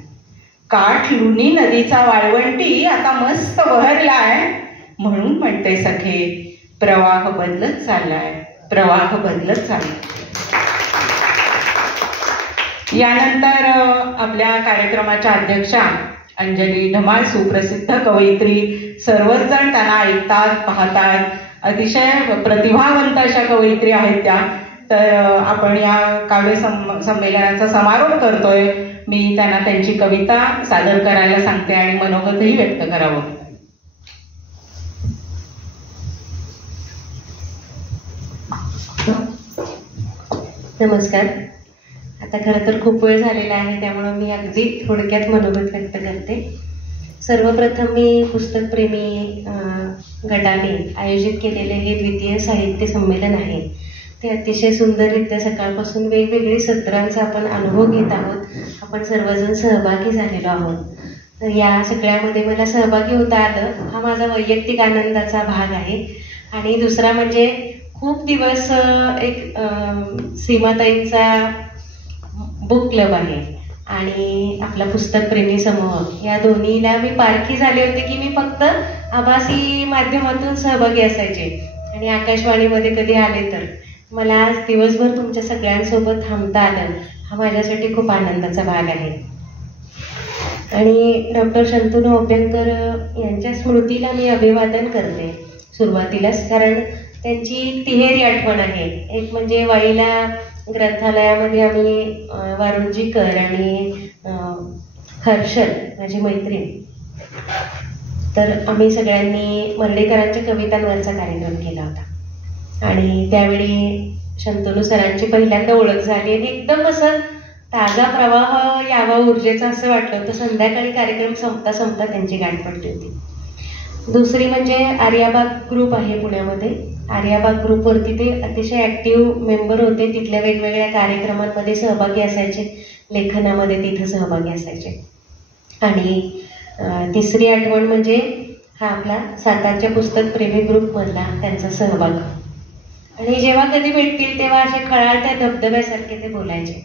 काठ लुनी नदीचा वाळवंटी आता मस्त बहरलाय. म्हणून म्हणते सखे प्रवाह बदलत चाललाय, प्रवाह बदलत चाललाय. यानंतर आपल्या कार्यक्रमाच्या अध्यक्षा अंजली धमाल, सुप्रसिद्ध कवयित्री, सर्वच जण त्यांना ऐकतात पाहतात, अतिशय प्रतिभावंत अशा कवयित्री आहेत त्या. तर आपण या काव्य संमेलनाचा समारोप करतोय. मी त्यांना त्यांची कविता सादर करायला सांगते आणि मनोगतही व्यक्त करावं. नमस्कार. आता खरं तर खूप वेळ झालेला आहे, त्यामुळे मी अगदी थोडक्यात मनोगत व्यक्त करते. सर्वप्रथम मी पुस्तकप्रेमी गटाने आयोजित केलेले हे द्वितीय साहित्य संमेलन आहे, ते अतिशय सुंदररित्या सकाळपासून वेगवेगळी सत्रांचा आपण अनुभव घेत आहोत. आपण सर्वजण सहभागी झालेलो आहोत. तर या सगळ्यामध्ये मला सहभागी होता आलं हा माझा वैयक्तिक आनंदाचा भाग आहे. आणि दुसरा म्हणजे खूप दिवस एक सीमाताईंचा बुक क्लब आहे आणि आपला पुस्तकप्रेमी समूह, या दोन्हीला मी पारखी झाले होते की मी फक्त आभासी माध्यमातून सहभागी असायचे आणि आकाशवाणीमध्ये कधी आले तर. मला आज दिवसभर तुमच्या सगळ्यांसोबत थांबता आलं हा माझ्यासाठी खूप आनंदाचा भाग आहे. आणि डॉक्टर शंतनू अभ्यंकर यांच्या स्मृतीला मी अभिवादन करते सुरुवातीलाच, कारण त्यांची तिहेरी आठवण आहे. एक म्हणजे वाईला ग्रंथालयामध्ये आम्ही वारुंजीकर आणि हर्षल माझी मैत्रीण, तर आम्ही सगळ्यांनी मर्ढेकरांच्या कवितांवरचा कार्यक्रम केला होता आणि त्यावेळी शंतनू सरांची पहिल्यांदा ओळख झाली आणि एकदम असं ताजा प्रवाह यावा ऊर्जेचा असं वाटलं होतं. संध्याकाळी कार्यक्रम संपता संपता त्यांची गाठ पडली होती. दुसरी म्हणजे आर्याबाग ग्रुप आहे पुण्यामध्ये. आर्याबाग ग्रुपवरती ते अतिशय ॲक्टिव्ह मेंबर होते. तिथल्या वेगवेगळ्या कार्यक्रमांमध्ये सहभागी असायचे, लेखनामध्ये तिथं सहभागी असायचे. आणि तिसरी आठवण म्हणजे हा आपला सातारच्या पुस्तकप्रेमी ग्रुपमधला त्यांचा सहभाग. आणि जेव्हा कधी भेटतील तेव्हा असे खळाळत्या धबधब्यासारखे ते बोलायचे.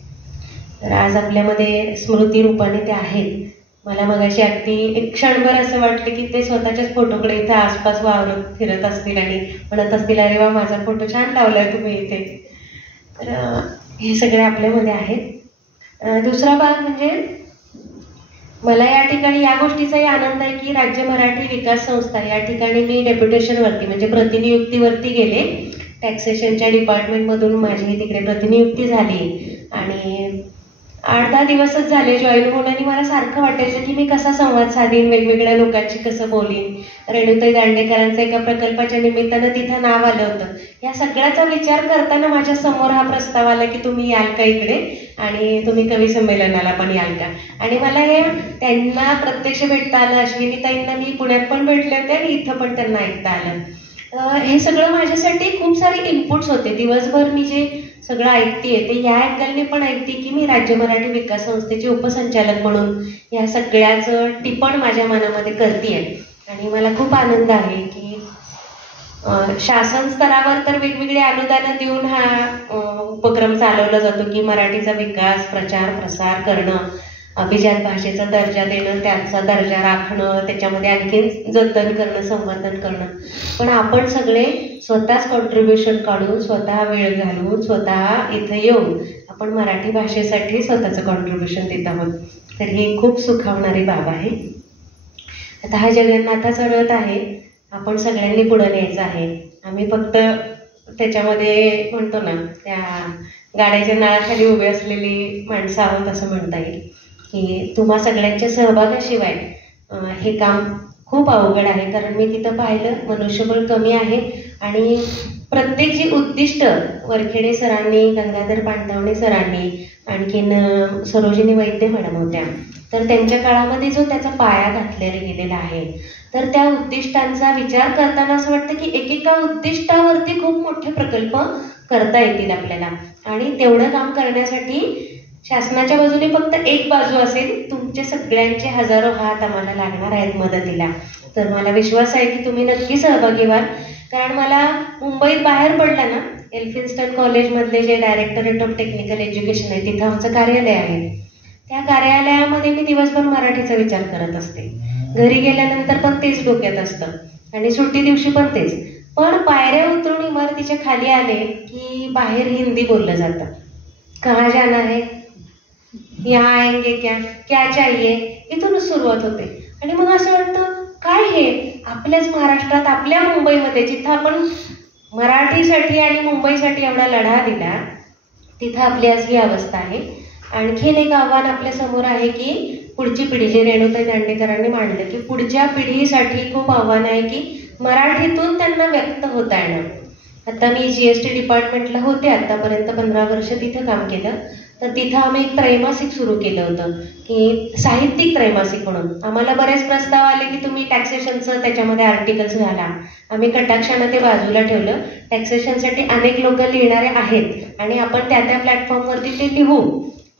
तर आज आपल्यामध्ये स्मृती रूपाने ते आहेत मला मगाशी अगदी एक क्षणभर असं वाटलं की ते स्वतःच्याच फोटोकडे इथे आसपास वावरत फिरत असतील आणि म्हणत असतील, अरे वा माझा फोटो छान लावलाय तुम्ही इथे. तर हे सगळे आपल्यामध्ये आहेत. दुसरा भाग म्हणजे मला या ठिकाणी या गोष्टीचाही आनंद आहे की राज्य मराठी विकास संस्था या ठिकाणी मी डेप्युटेशनवरती म्हणजे प्रतिनियुक्तीवरती गेले. टॅक्सेशनच्या डिपार्टमेंटमधून माझी तिकडे प्रतिनियुक्ती झाली आणि 8-10 दिवसच झाले जॉईन होऊन आणि मला सारखं वाटायचं की मी कसा संवाद साधीन, वेगवेगळ्या लोकांशी कसं बोलीन. रेणुताई दांडेकरांचं एका प्रकल्पाच्या निमित्तानं तिथं नाव आलं होतं. या सगळ्याचा विचार करताना माझ्या समोर हा प्रस्ताव आला की तुम्ही याल का इकडे आणि तुम्ही कवी संमेलनाला पण याल का. आणि मला हे त्यांना प्रत्यक्ष भेटता आलं, अश्विनीताईंना मी पुण्यात पण भेटले होते आणि इथं पण त्यांना ऐकता आलं. हे सगळं माझ्यासाठी खूप सारे इनपुट्स होते. दिवसभर मी जे सगळं ऐकतेय ते या अँगलने पण ऐकते की मी राज्य मराठी विकास संस्थेचे उपसंचालक म्हणून या सगळ्याचं टिपण माझ्या मनामध्ये करतेय. आणि मला खूप आनंद आहे की शासन स्तरावर तर वेगवेगळी अनुदानं देऊन हा उपक्रम चालवला जातो की मराठीचा विकास, प्रचार, प्रसार करणं, अभिजात भाषेचा दर्जा देणं, त्याचा दर्जा राखणं, त्याच्यामध्ये आणखीन जतन करणं, संवर्धन करणं. पण आपण सगळे स्वतःच कॉन्ट्रीब्युशन काढून, स्वतः वेळ घालून, स्वतः इथं येऊन आपण मराठी भाषेसाठी स्वतःचं कॉन्ट्रीब्युशन देत आहोत. तर ही खूप सुखावणारी बाब आहे. आता हा जगन्नाथाचा रथ आहे, आपण सगळ्यांनी पुढे न्यायचं आहे. आम्ही फक्त त्याच्यामध्ये म्हणतो ना त्या गाड्याच्या नळाखाली उभे असलेली माणसं आहोत असं म्हणता येईल की तुम्हा सगळ्यांच्या सहभागाशिवाय हे काम खूप अवघड आहे. कारण मी तिथं पाहिलं मनुष्यबळ कमी आहे आणि प्रत्येक जी उद्दिष्ट वरखेडे सरांनी, गंगाधर पांडवणे सरांनी, आणखीन सरोजिनी वैद्य मॅडम होत्या, तर त्यांच्या काळामध्ये जो त्याचा पाया घातलेला गेलेला आहे, तर त्या उद्दिष्टांचा विचार करताना असं वाटतं की एकेका उद्दिष्टावरती खूप मोठे प्रकल्प करता येतील आपल्याला. आणि तेवढं काम करण्यासाठी शासनाच्या बाजूने फक्त एक बाजू असेल, तुमचे सगळ्यांचे हजारो हात आम्हाला लागणार आहेत मदतीला. तर मला विश्वास आहे की तुम्ही नक्की सहभागी व्हाल. कारण मला मुंबईत बाहेर पडला ना, एल्फिन्स्टन कॉलेजमधले जे डायरेक्टरेट ऑफ टेक्निकल एज्युकेशन आहे तिथं आमचं कार्यालय आहे. त्या कार्यालयामध्ये मी दिवसभर मराठीचा विचार करत असते. घरी गेल्यानंतर पण तेच डोक्यात असतं आणि सुट्टी दिवशी पण तेच. पण पायऱ्या उतरून इमारतीच्या खाली आले की बाहेर हिंदी बोललं जातं. कहाँ जाना है, यहाँ आएंगे क्या चाहिए, इथूनच सुरुवात होते. आणि मग असं वाटतं काय हे आपल्याच महाराष्ट्रात, आपल्या मुंबईमध्ये जिथं आपण मराठीसाठी आणि मुंबईसाठी एवढा लढा दिला, तिथं आपली आज ही अवस्था आहे. आणखीन एक आव्हान आपल्या समोर आहे की पुढची पिढी, जे रेणुताई दांडेकरांनी मांडलं की पुढच्या पिढीसाठी खूप आव्हान आहे की मराठीतून त्यांना व्यक्त होता येणं. आता मी GST डिपार्टमेंटला होते आतापर्यंत 15 वर्ष तिथं काम केलं. तर तिथं आम्ही एक त्रैमासिक सुरू केलं होतं की साहित्यिक त्रैमासिक म्हणून. आम्हाला बरेच प्रस्ताव आले की तुम्ही टॅक्सेशनचं त्याच्यामध्ये आर्टिकल्स घाला. आम्ही कटाक्षानं ते बाजूला ठेवलं. टॅक्सेशनसाठी अनेक लोक लिहिणारे आहेत आणि आपण त्या त्या प्लॅटफॉर्मवरती ते लिहू,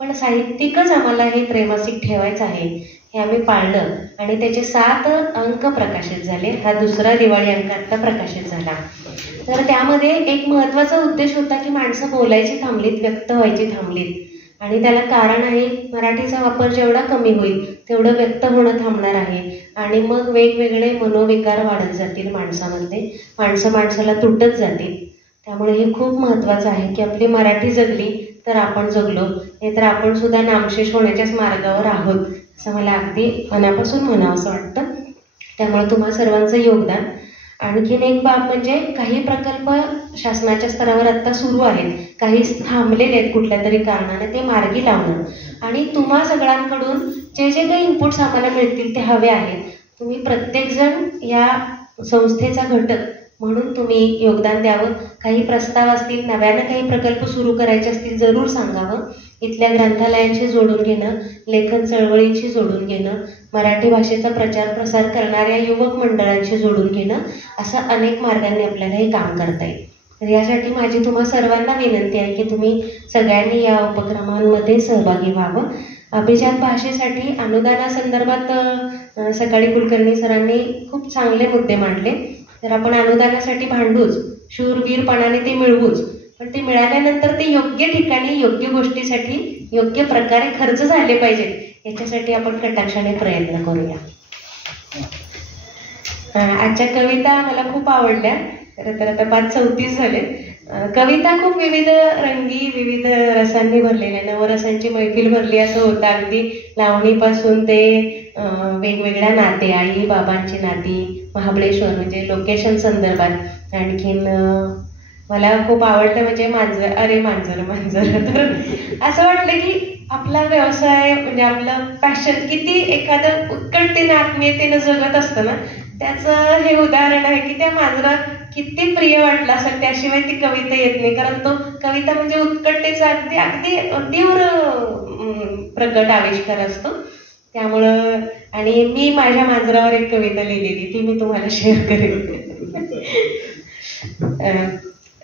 पण साहित्यिकच आम्हाला हे त्रैमासिक ठेवायचं आहे. हे आम्ही पाळलं आणि त्याचे 7 अंक प्रकाशित झाले. हा दुसरा दिवाळी अंक आता प्रकाशित झाला. तर त्यामध्ये एक महत्त्वाचा उद्देश होता की माणसं बोलायची थांबलीत, व्यक्त व्हायची थांबलीत. आणि त्याला कारण आहे मराठीचा वापर जेवढा कमी होईल तेवढं व्यक्त होणं थांबणार आहे. आणि मग वेगवेगळे मनोविकार वाढत जातील माणसामध्ये, माणसं माणसाला तुटत जातील. त्यामुळे हे खूप महत्त्वाचं आहे की आपली मराठी जगली तर आपण जगलो, नाही तर आपण सुद्धा नामशेष होण्याच्याच मार्गावर आहोत असं मला अगदी मनापासून म्हणावंसं वाटतं. त्यामुळे तुम्हा सर्वांचं योगदान. आणखीन एक बाब म्हणजे काही प्रकल्प शासनाच्या स्तरावर आता सुरू आहेत, काही थांबलेले आहेत कुठल्या तरी कारणाने, ते मार्गी लावणं. आणि तुम्हा सगळ्यांकडून जे जे काही इनपुट्स आम्हाला मिळतील ते हवे आहेत. तुम्ही प्रत्येकजण या संस्थेचा घटक म्हणून तुम्ही योगदान द्यावं. काही प्रस्ताव असतील, नव्यानं काही प्रकल्प सुरू करायचे असतील जरूर सांगावं. इथल्या ग्रंथालयांशी जोडून घेणं, लेखन चळवळींशी जोडून घेणं, मराठी भाषेचा प्रचार प्रसार करणाऱ्या युवक मंडळांशी जोडून घेणं, असं अनेक मार्गांनी आपल्याला हे काम करता येईल. तर यासाठी माझी तुम्हा सर्वांना विनंती आहे की तुम्ही सगळ्यांनी या उपक्रमांमध्ये सहभागी व्हावं. अभिजात भाषेसाठी अनुदानासंदर्भात सकाळी कुलकर्णी सरांनी खूप चांगले मुद्दे मांडले. तर आपण अनुदानासाठी भांडूच, शूरवीरपणाने ते मिळवूच, पण ते मिळाल्यानंतर ते योग्य ठिकाणी योग्य गोष्टीसाठी योग्य प्रकारे खर्च झाले पाहिजेत याच्यासाठी आपण कटाक्षाने प्रयत्न करूया. आजच्या कविता मला खूप आवडल्या. खरं तर आता 5:34 झाले. कविता खूप विविध रंगी, विविध रसांनी भरलेल्या, नवरसांची मैफिल भरली असं होतं. अगदी लावणीपासून ते वेगवेगळ्या नाते, आई बाबांची नाती, महाबळेश्वर म्हणजे लोकेशन संदर्भात. आणखीन मला खूप आवडतं म्हणजे मांजर, अरे मांजर मांजर. तर असं वाटलं की आपला व्यवसाय म्हणजे आपलं पॅशन किती एखादं उत्कटतेनं आत्मीयतेनं जगत असतं ना, त्याचं हे उदाहरण आहे की त्या मांजरात किती प्रिय वाटलं असेल, त्याशिवाय ती कविता येत नाही. कारण तो कविता म्हणजे उत्कटतेचा अगदी अगदी तीव्र प्रकट आविष्कार असतो. त्यामुळं आणि मी माझ्या मांजरावर एक कविता लिहिलेली, ती मी तुम्हाला शेअर करेन.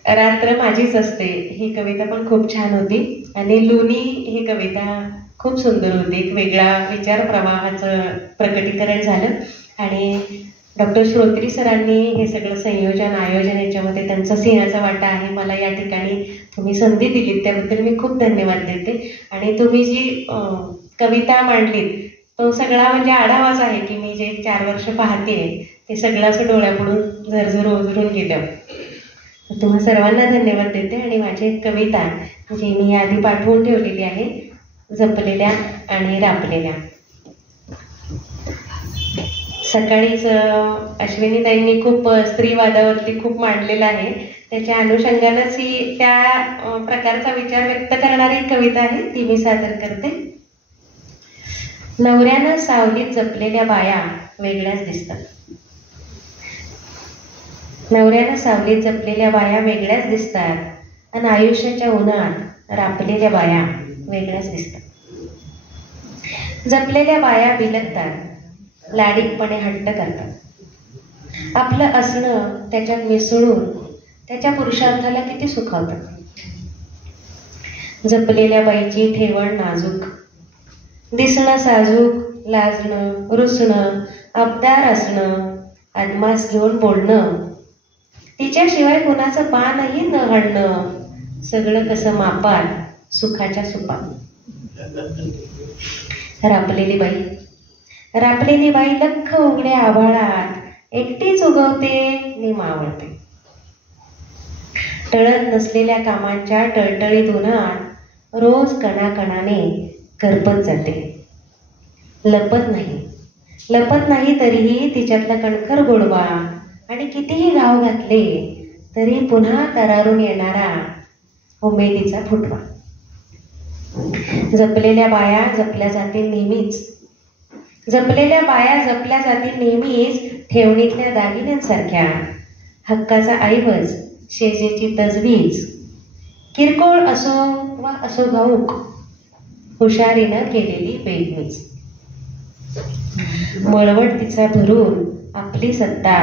रात्र माझीच असते ही कविता पण खूप छान होती. आणि लुनी ही कविता खूप सुंदर होती. एक वेगळा विचार प्रवाहाचं प्रकटीकरण झालं. आणि डॉक्टर श्रोत्री सरांनी हे सगळं संयोजन आयोजन याच्यामध्ये त्यांचा सिंहाचा वाटा आहे. मला या ठिकाणी तुम्ही संधी दिलीत त्याबद्दल मी खूप धन्यवाद देते. आणि तुम्ही जी कविता मांडलीत तो सगळा म्हणजे आढावाच आहे की मी जे 4 वर्ष पाहते ते सगळं असं डोळ्यापुढून झरझर ओझरून गेलं. तुम्हा सर्वांना धन्यवाद देते. आणि माझी एक कविता जी मी आधी पाठवून ठेवलेली आहे, जपलेल्या आणि रापलेल्या. सकाळीच अश्विनीताईंनी खूप स्त्रीवादावरती खूप मांडलेलं आहे, त्याच्या अनुषंगानंच ही त्या प्रकारचा विचार व्यक्त करणारी कविता आहे, ती मी सादर करते. नवऱ्यानं सावलीत जपलेल्या बाया वेगळ्याच दिसतात. नवऱ्यानं सावलीत जपलेल्या बाया वेगळ्याच दिसतात आणि आयुष्याच्या उन्हात रापलेल्या बाया वेगळ्याच दिसतात. जपलेल्या बाया बिलगतात, लाडीकपणे हट्ट करतात. आपलं असणं त्याच्यात मिसळून त्याच्या पुरुषार्थाला किती सुखावतं. जपलेल्या बाईची ठेवण नाजूक, दिसणं साजूक, लाजणं रुसणं, अबदार असणं, अदमास घेऊन बोलणं, तिच्याशिवाय कुणाचं पानही न हडणं, सगळं कसं मापात सुखाच्या सुपात. रापलेली बाई लख उघड्या आभाळात एकटीच उगवते नि मावळते. टळत नसलेल्या कामांच्या टळटळीत उन्हात रोज कणाकणाने करपत जाते. लपत नाही तरीही तिच्यातला कणखर गोडवा आणि कितीही गाव घातले तरी पुन्हा तरारून येणारा उमेदीचा फुटवा. जपलेल्या बाया जपल्या जातील नेहमीच, जपलेल्या बाया जपल्या जातील नेहमीच ठेवणीतल्या दागिन्यांसारख्या. हक्काचा ऐवज शेजेची तजवीज, किरकोळ असो वा असो घाऊक, हुशारीनं केलेली बेगमीच. मळवट तिचा धरून आपली सत्ता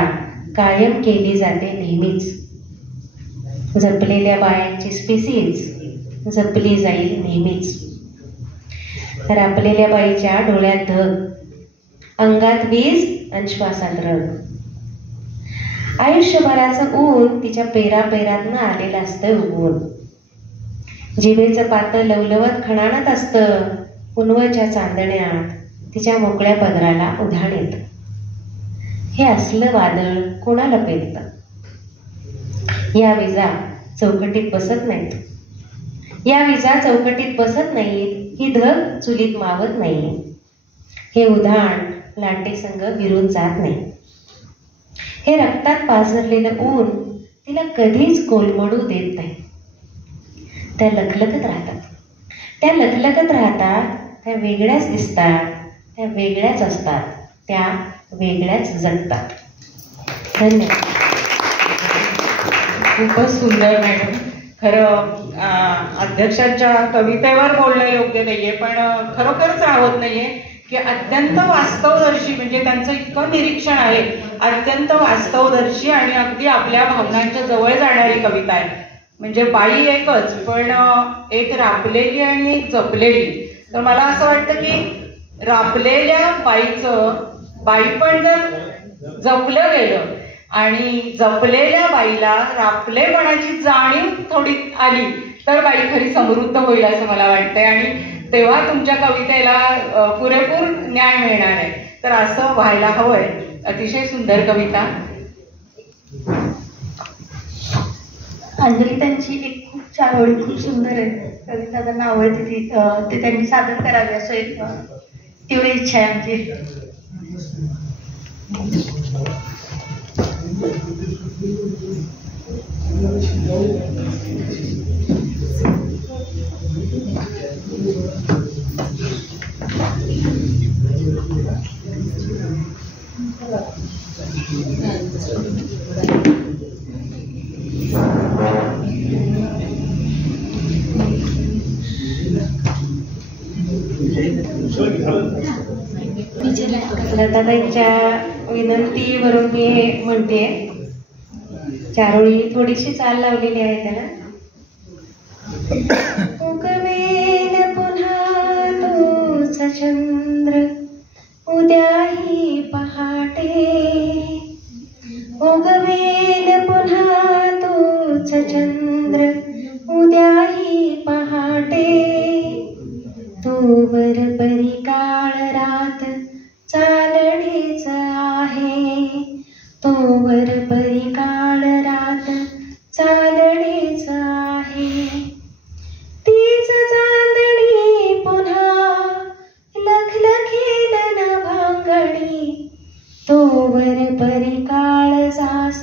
कायम केली जाते नेहमीच. जपलेल्या बायांची स्पिसीज जपली जाईल नेहमीच. रापलेल्या बाईच्या डोळ्यात धग, अंगात वीज आणि श्वासात रग. आयुष्यभराचं ऊन तिच्या पेरापेरातनं आलेलं असतं उगवून. जिभेचं पातळ लवलवत खणाणत असतं, पुनवच्या चांदण्यात तिच्या मोकळ्या पदराला उधाण येतं. हे असलं वादळ कोणाला पेलतं. या विजा चौकटीत बसत नाहीत, या विजा चौकटीत बसत नाहीत, ही धग चुलीत मावत नाही. हे उधाण लाटेसंग विरून जात नाही. हे रक्तात पाझरलेलं ऊन तिला कधीच कोलमडू देत नाही. त्या लखलखत राहतात, त्या लखलखत राहतात, त्या वेगळ्याच दिसतात, त्या वेगळ्याच असतात, त्या वेगळ्याच जगतात. धन्यवाद. खूपच सुंदर मॅडम. खरं अध्यक्षांच्या कवितेवर बोलणं योग्य नाहीये, पण खरोखरच आवत नाहीये की अत्यंत वास्तवदर्शी, म्हणजे त्यांचं इतकं निरीक्षण आहे, अत्यंत वास्तवदर्शी आणि अगदी आपल्या भावनांच्या जवळ जाणारी कविता आहे. म्हणजे बाई एकच, पण एक रापलेली आणि एक जपलेली. तर मला असं वाटतं की रापलेल्या बाई पण जर जपलं गेलं आणि जपलेल्या बाईला रापलेपणाची जाणीव थोडी आली तर बाई खरी समृद्ध होईल असं मला वाटतंय. आणि तेव्हा तुमच्या कवितेला पुरेपूर न्याय मिळणार आहे. तर असं व्हायला हवंय. अतिशय सुंदर कविता. अंजली त्यांची एक खूप चारोळी खूप सुंदर आहे कविता, त्यांना आवडते ती, ते त्यांनी सादर करावी असं एक तेवढी इच्छा आहे आमची. लताताईंच्या विनंतीवरून मी हे म्हणते. चारोळी थोडीशी चाल लावलेली आहे त्याला. उगवेल पुन्हा तोच चंद्र उद्याही पहाटे, उगवेल पुन्हा तोच चंद्र उद्याही पहाटे, तोवर परी काळ रात चालणेच आहे, तोवर परी काळ रात चालणेच आहे. तीच चांदणी पुन्हा लखलखेल नभांगणी, तोवर परी काळ जास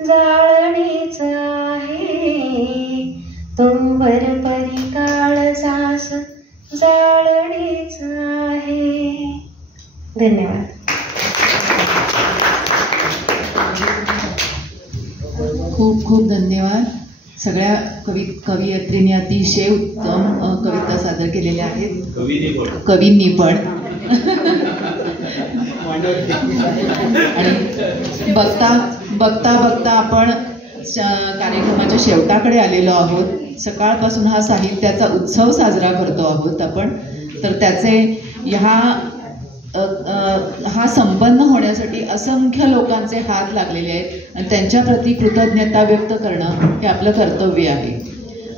जाळणेच आहे, तोवर परी काळ जास जाळणेच आहे. धन्यवाद. खूप खूप धन्यवाद. सगळ्या कवयित्रींनी अतिशय उत्तम कविता सादर केलेल्या आहेत. कवींनी पण. आणि बघता बघता आपण कार्यक्रमाच्या शेवटाकडे आलेलो आहोत. सकाळपासून हा साहित्याचा उत्सव साजरा करतो आहोत आपण. तर त्याचे हा संपन्न होण्यासाठी असंख्य लोकांचे हात लागलेले आहेत आणि त्यांच्याप्रती कृतज्ञता व्यक्त करणं हे आपलं कर्तव्य आहे.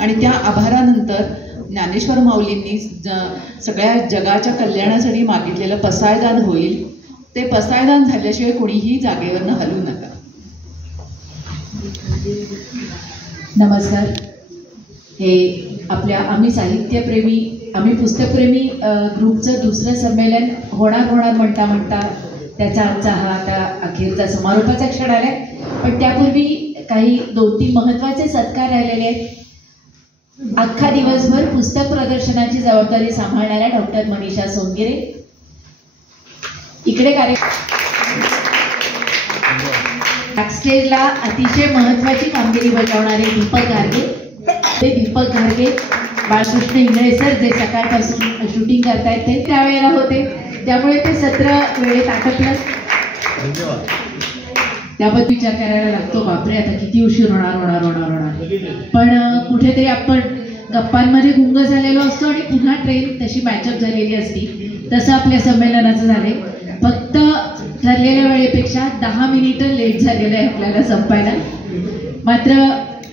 आणि त्या आभारानंतर ज्ञानेश्वर माऊलींनी सगळ्या जगाच्या कल्याणासाठी मागितलेलं पसायदान होईल. ते पसायदान झाल्याशिवाय कुणीही जागेवरनं हलू नका. नमस्कार. हे आम्ही साहित्यप्रेमी, आम्ही पुस्तकप्रेमी ग्रुपचं दुसरं संमेलन होणार म्हणता त्याचा आजचा हा आता अखेरचा समारोपाचा क्षण आलाय. पण त्यापूर्वी काही 2-3 महत्त्वाचे सत्कार राहिलेले आहेत. अख्खा दिवसभर पुस्तक प्रदर्शनाची जबाबदारी सांभाळणाऱ्या डॉक्टर मनीषा सोनगिरे, इकडे बॅकस्टेजला अतिशय महत्त्वाची कामगिरी बजावणारे दीपक घारगे, बाळकृष्ण इंगळे सर जे सकाळपासून शूटिंग करतायत ते त्यावेळेला होते, त्यामुळे ते सत्र वेळेत आटपलं. त्याबद्दल विचार करायला लागतो, बापरे आता किती उशीर होणार. पण कुठेतरी आपण गप्पांमध्ये गुंग झालेलो असतो आणि पुन्हा ट्रेन तशी मॅचअप झालेली असती. तसं आपल्या संमेलनाचं झालंय. फक्त ठरलेल्या वेळेपेक्षा 10 मिनिटं लेट झालेलं आहे आपल्याला संपायला. मात्र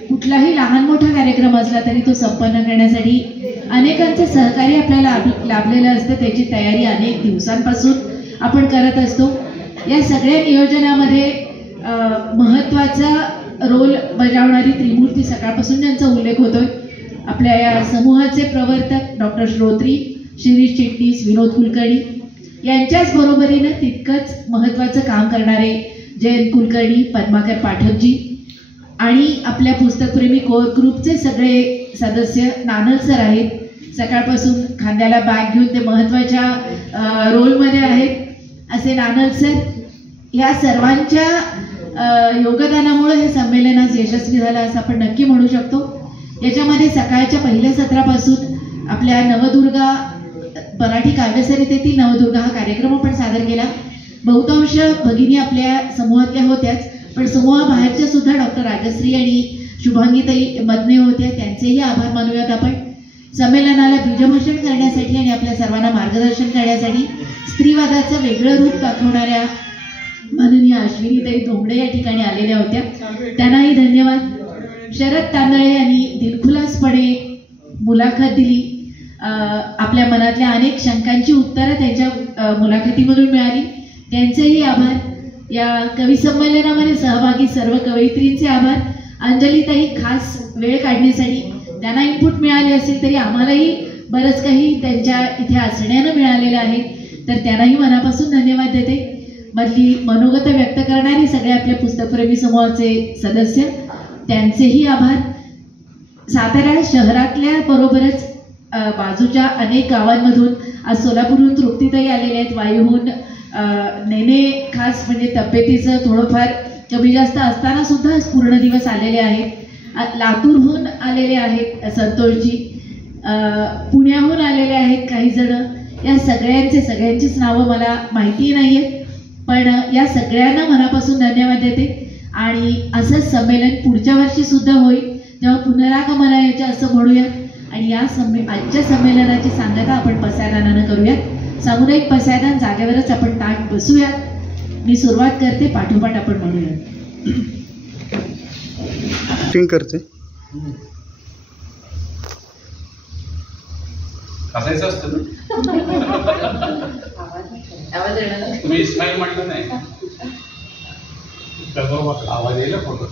कुठलाही लहान मोठा कार्यक्रम असला तरी तो संपन्न करण्यासाठी अनेकांचं सहकार्य आपल्याला लाभलेलं असतं. त्याची तयारी अनेक दिवसांपासून आपण करत असतो. या सगळ्या नियोजनामध्ये महत्त्वाचा रोल बजावणारी त्रिमूर्ती सकाळपासून ज्यांचा उल्लेख होतोय, आपल्या या समूहाचे प्रवर्तक डॉक्टर श्रोत्री, शिरीष चिटणीस, विनोद कुलकर्णी यांच्याच बरोबरीनं तितकंच महत्त्वाचं काम करणारे जयंत कुलकर्णी, पद्माकर पाठकजी आणि आपल्या पुस्तकप्रेमी कोर ग्रुपचे सगळे सदस्य नानल सर आहेत. सकाळपासून खांद्याला बॅग घेऊन ते महत्त्वाच्या रोलमध्ये आहेत. असे नानल सर या सर्वांच्या योगदानामुळे हे संमेलन आज यशस्वी झालं असं आपण नक्की म्हणू शकतो. याच्यामध्ये सकाळच्या पहिल्या सत्रापासून आपल्या नवदुर्गा मराठी काव्यसरितेतील नवदुर्गा हा कार्यक्रम आपण सादर केला. बहुतांश भगिनी आपल्या समूहातल्या होत्याच, पण समूहाबाहेरच्या सुद्धा डॉक्टर राजश्री आणि शुभांगीताई मदने होत्या. त्यांचेही आभार मानूयात आपण. संमेलनाला बीजभाषण करण्यासाठी आणि आपल्या सर्वांना मार्गदर्शन करण्यासाठी स्त्रीवादाचं वेगळं रूप दाखवणाऱ्या माननीय अश्विनीताई धोंगडे या ठिकाणी आलेल्या होत्या. त्यांनाही धन्यवाद. शरद तांदळे यांनी दिलखुलासपणे मुलाखत दिली. आपल्या मनातल्या अनेक शंकांची उत्तरं त्यांच्या मुलाखतीमधून मिळाली. त्यांचेही आभार. या कवी संमेलनामध्ये सहभागी सर्व कवयित्रींचे आभार. अंजलीताई खास वेळ काढण्यासाठी, त्यांना इनपुट मिळाले असेल तरी आम्हालाही बरंच काही त्यांच्या इथे असण्यानं मिळालेलं आहे, तर त्यांनाही मनापासून धन्यवाद देते. मधली मनोगत व्यक्त करणारी सगळे आपल्या पुस्तकप्रेमी समूहाचे सदस्य, त्यांचेही आभार. सातारा शहरातल्या बरोबरच बाजूच्या अनेक गावांमधून, आज सोलापूरहून तृप्तीताई आलेल्या आहेत, वायूहून नेने खास म्हणजे तब्येतीचं थोडंफार कमी जास्त असताना सुद्धा पूर्ण दिवस आलेले आहेत. लातूरहून आलेले आहेत संतोषजी, पुण्याहून आलेले आहेत काही जण. या सगळ्यांचीच नावं मला माहिती नाही आहेत, पण या सगळ्यांना मनापासून धन्यवाद देते. आणि असंच संमेलन पुढच्या वर्षी सुद्धा होईल, तेव्हा पुनरागमनाच्या असं म्हणूयात. आणि या आजच्या संमेलनाची सांगता आपण पसायदानानं करूयात. सामुदायिक पसायदान जागेवरच आपण ताट बसूयात. मी सुरुवात करते, पाठोपाठ आपण म्हणूयात. टिंकरचे असायचं असतं ना. तुम्ही इस्माईल म्हटलं नाही, आवाज येईल फोटो.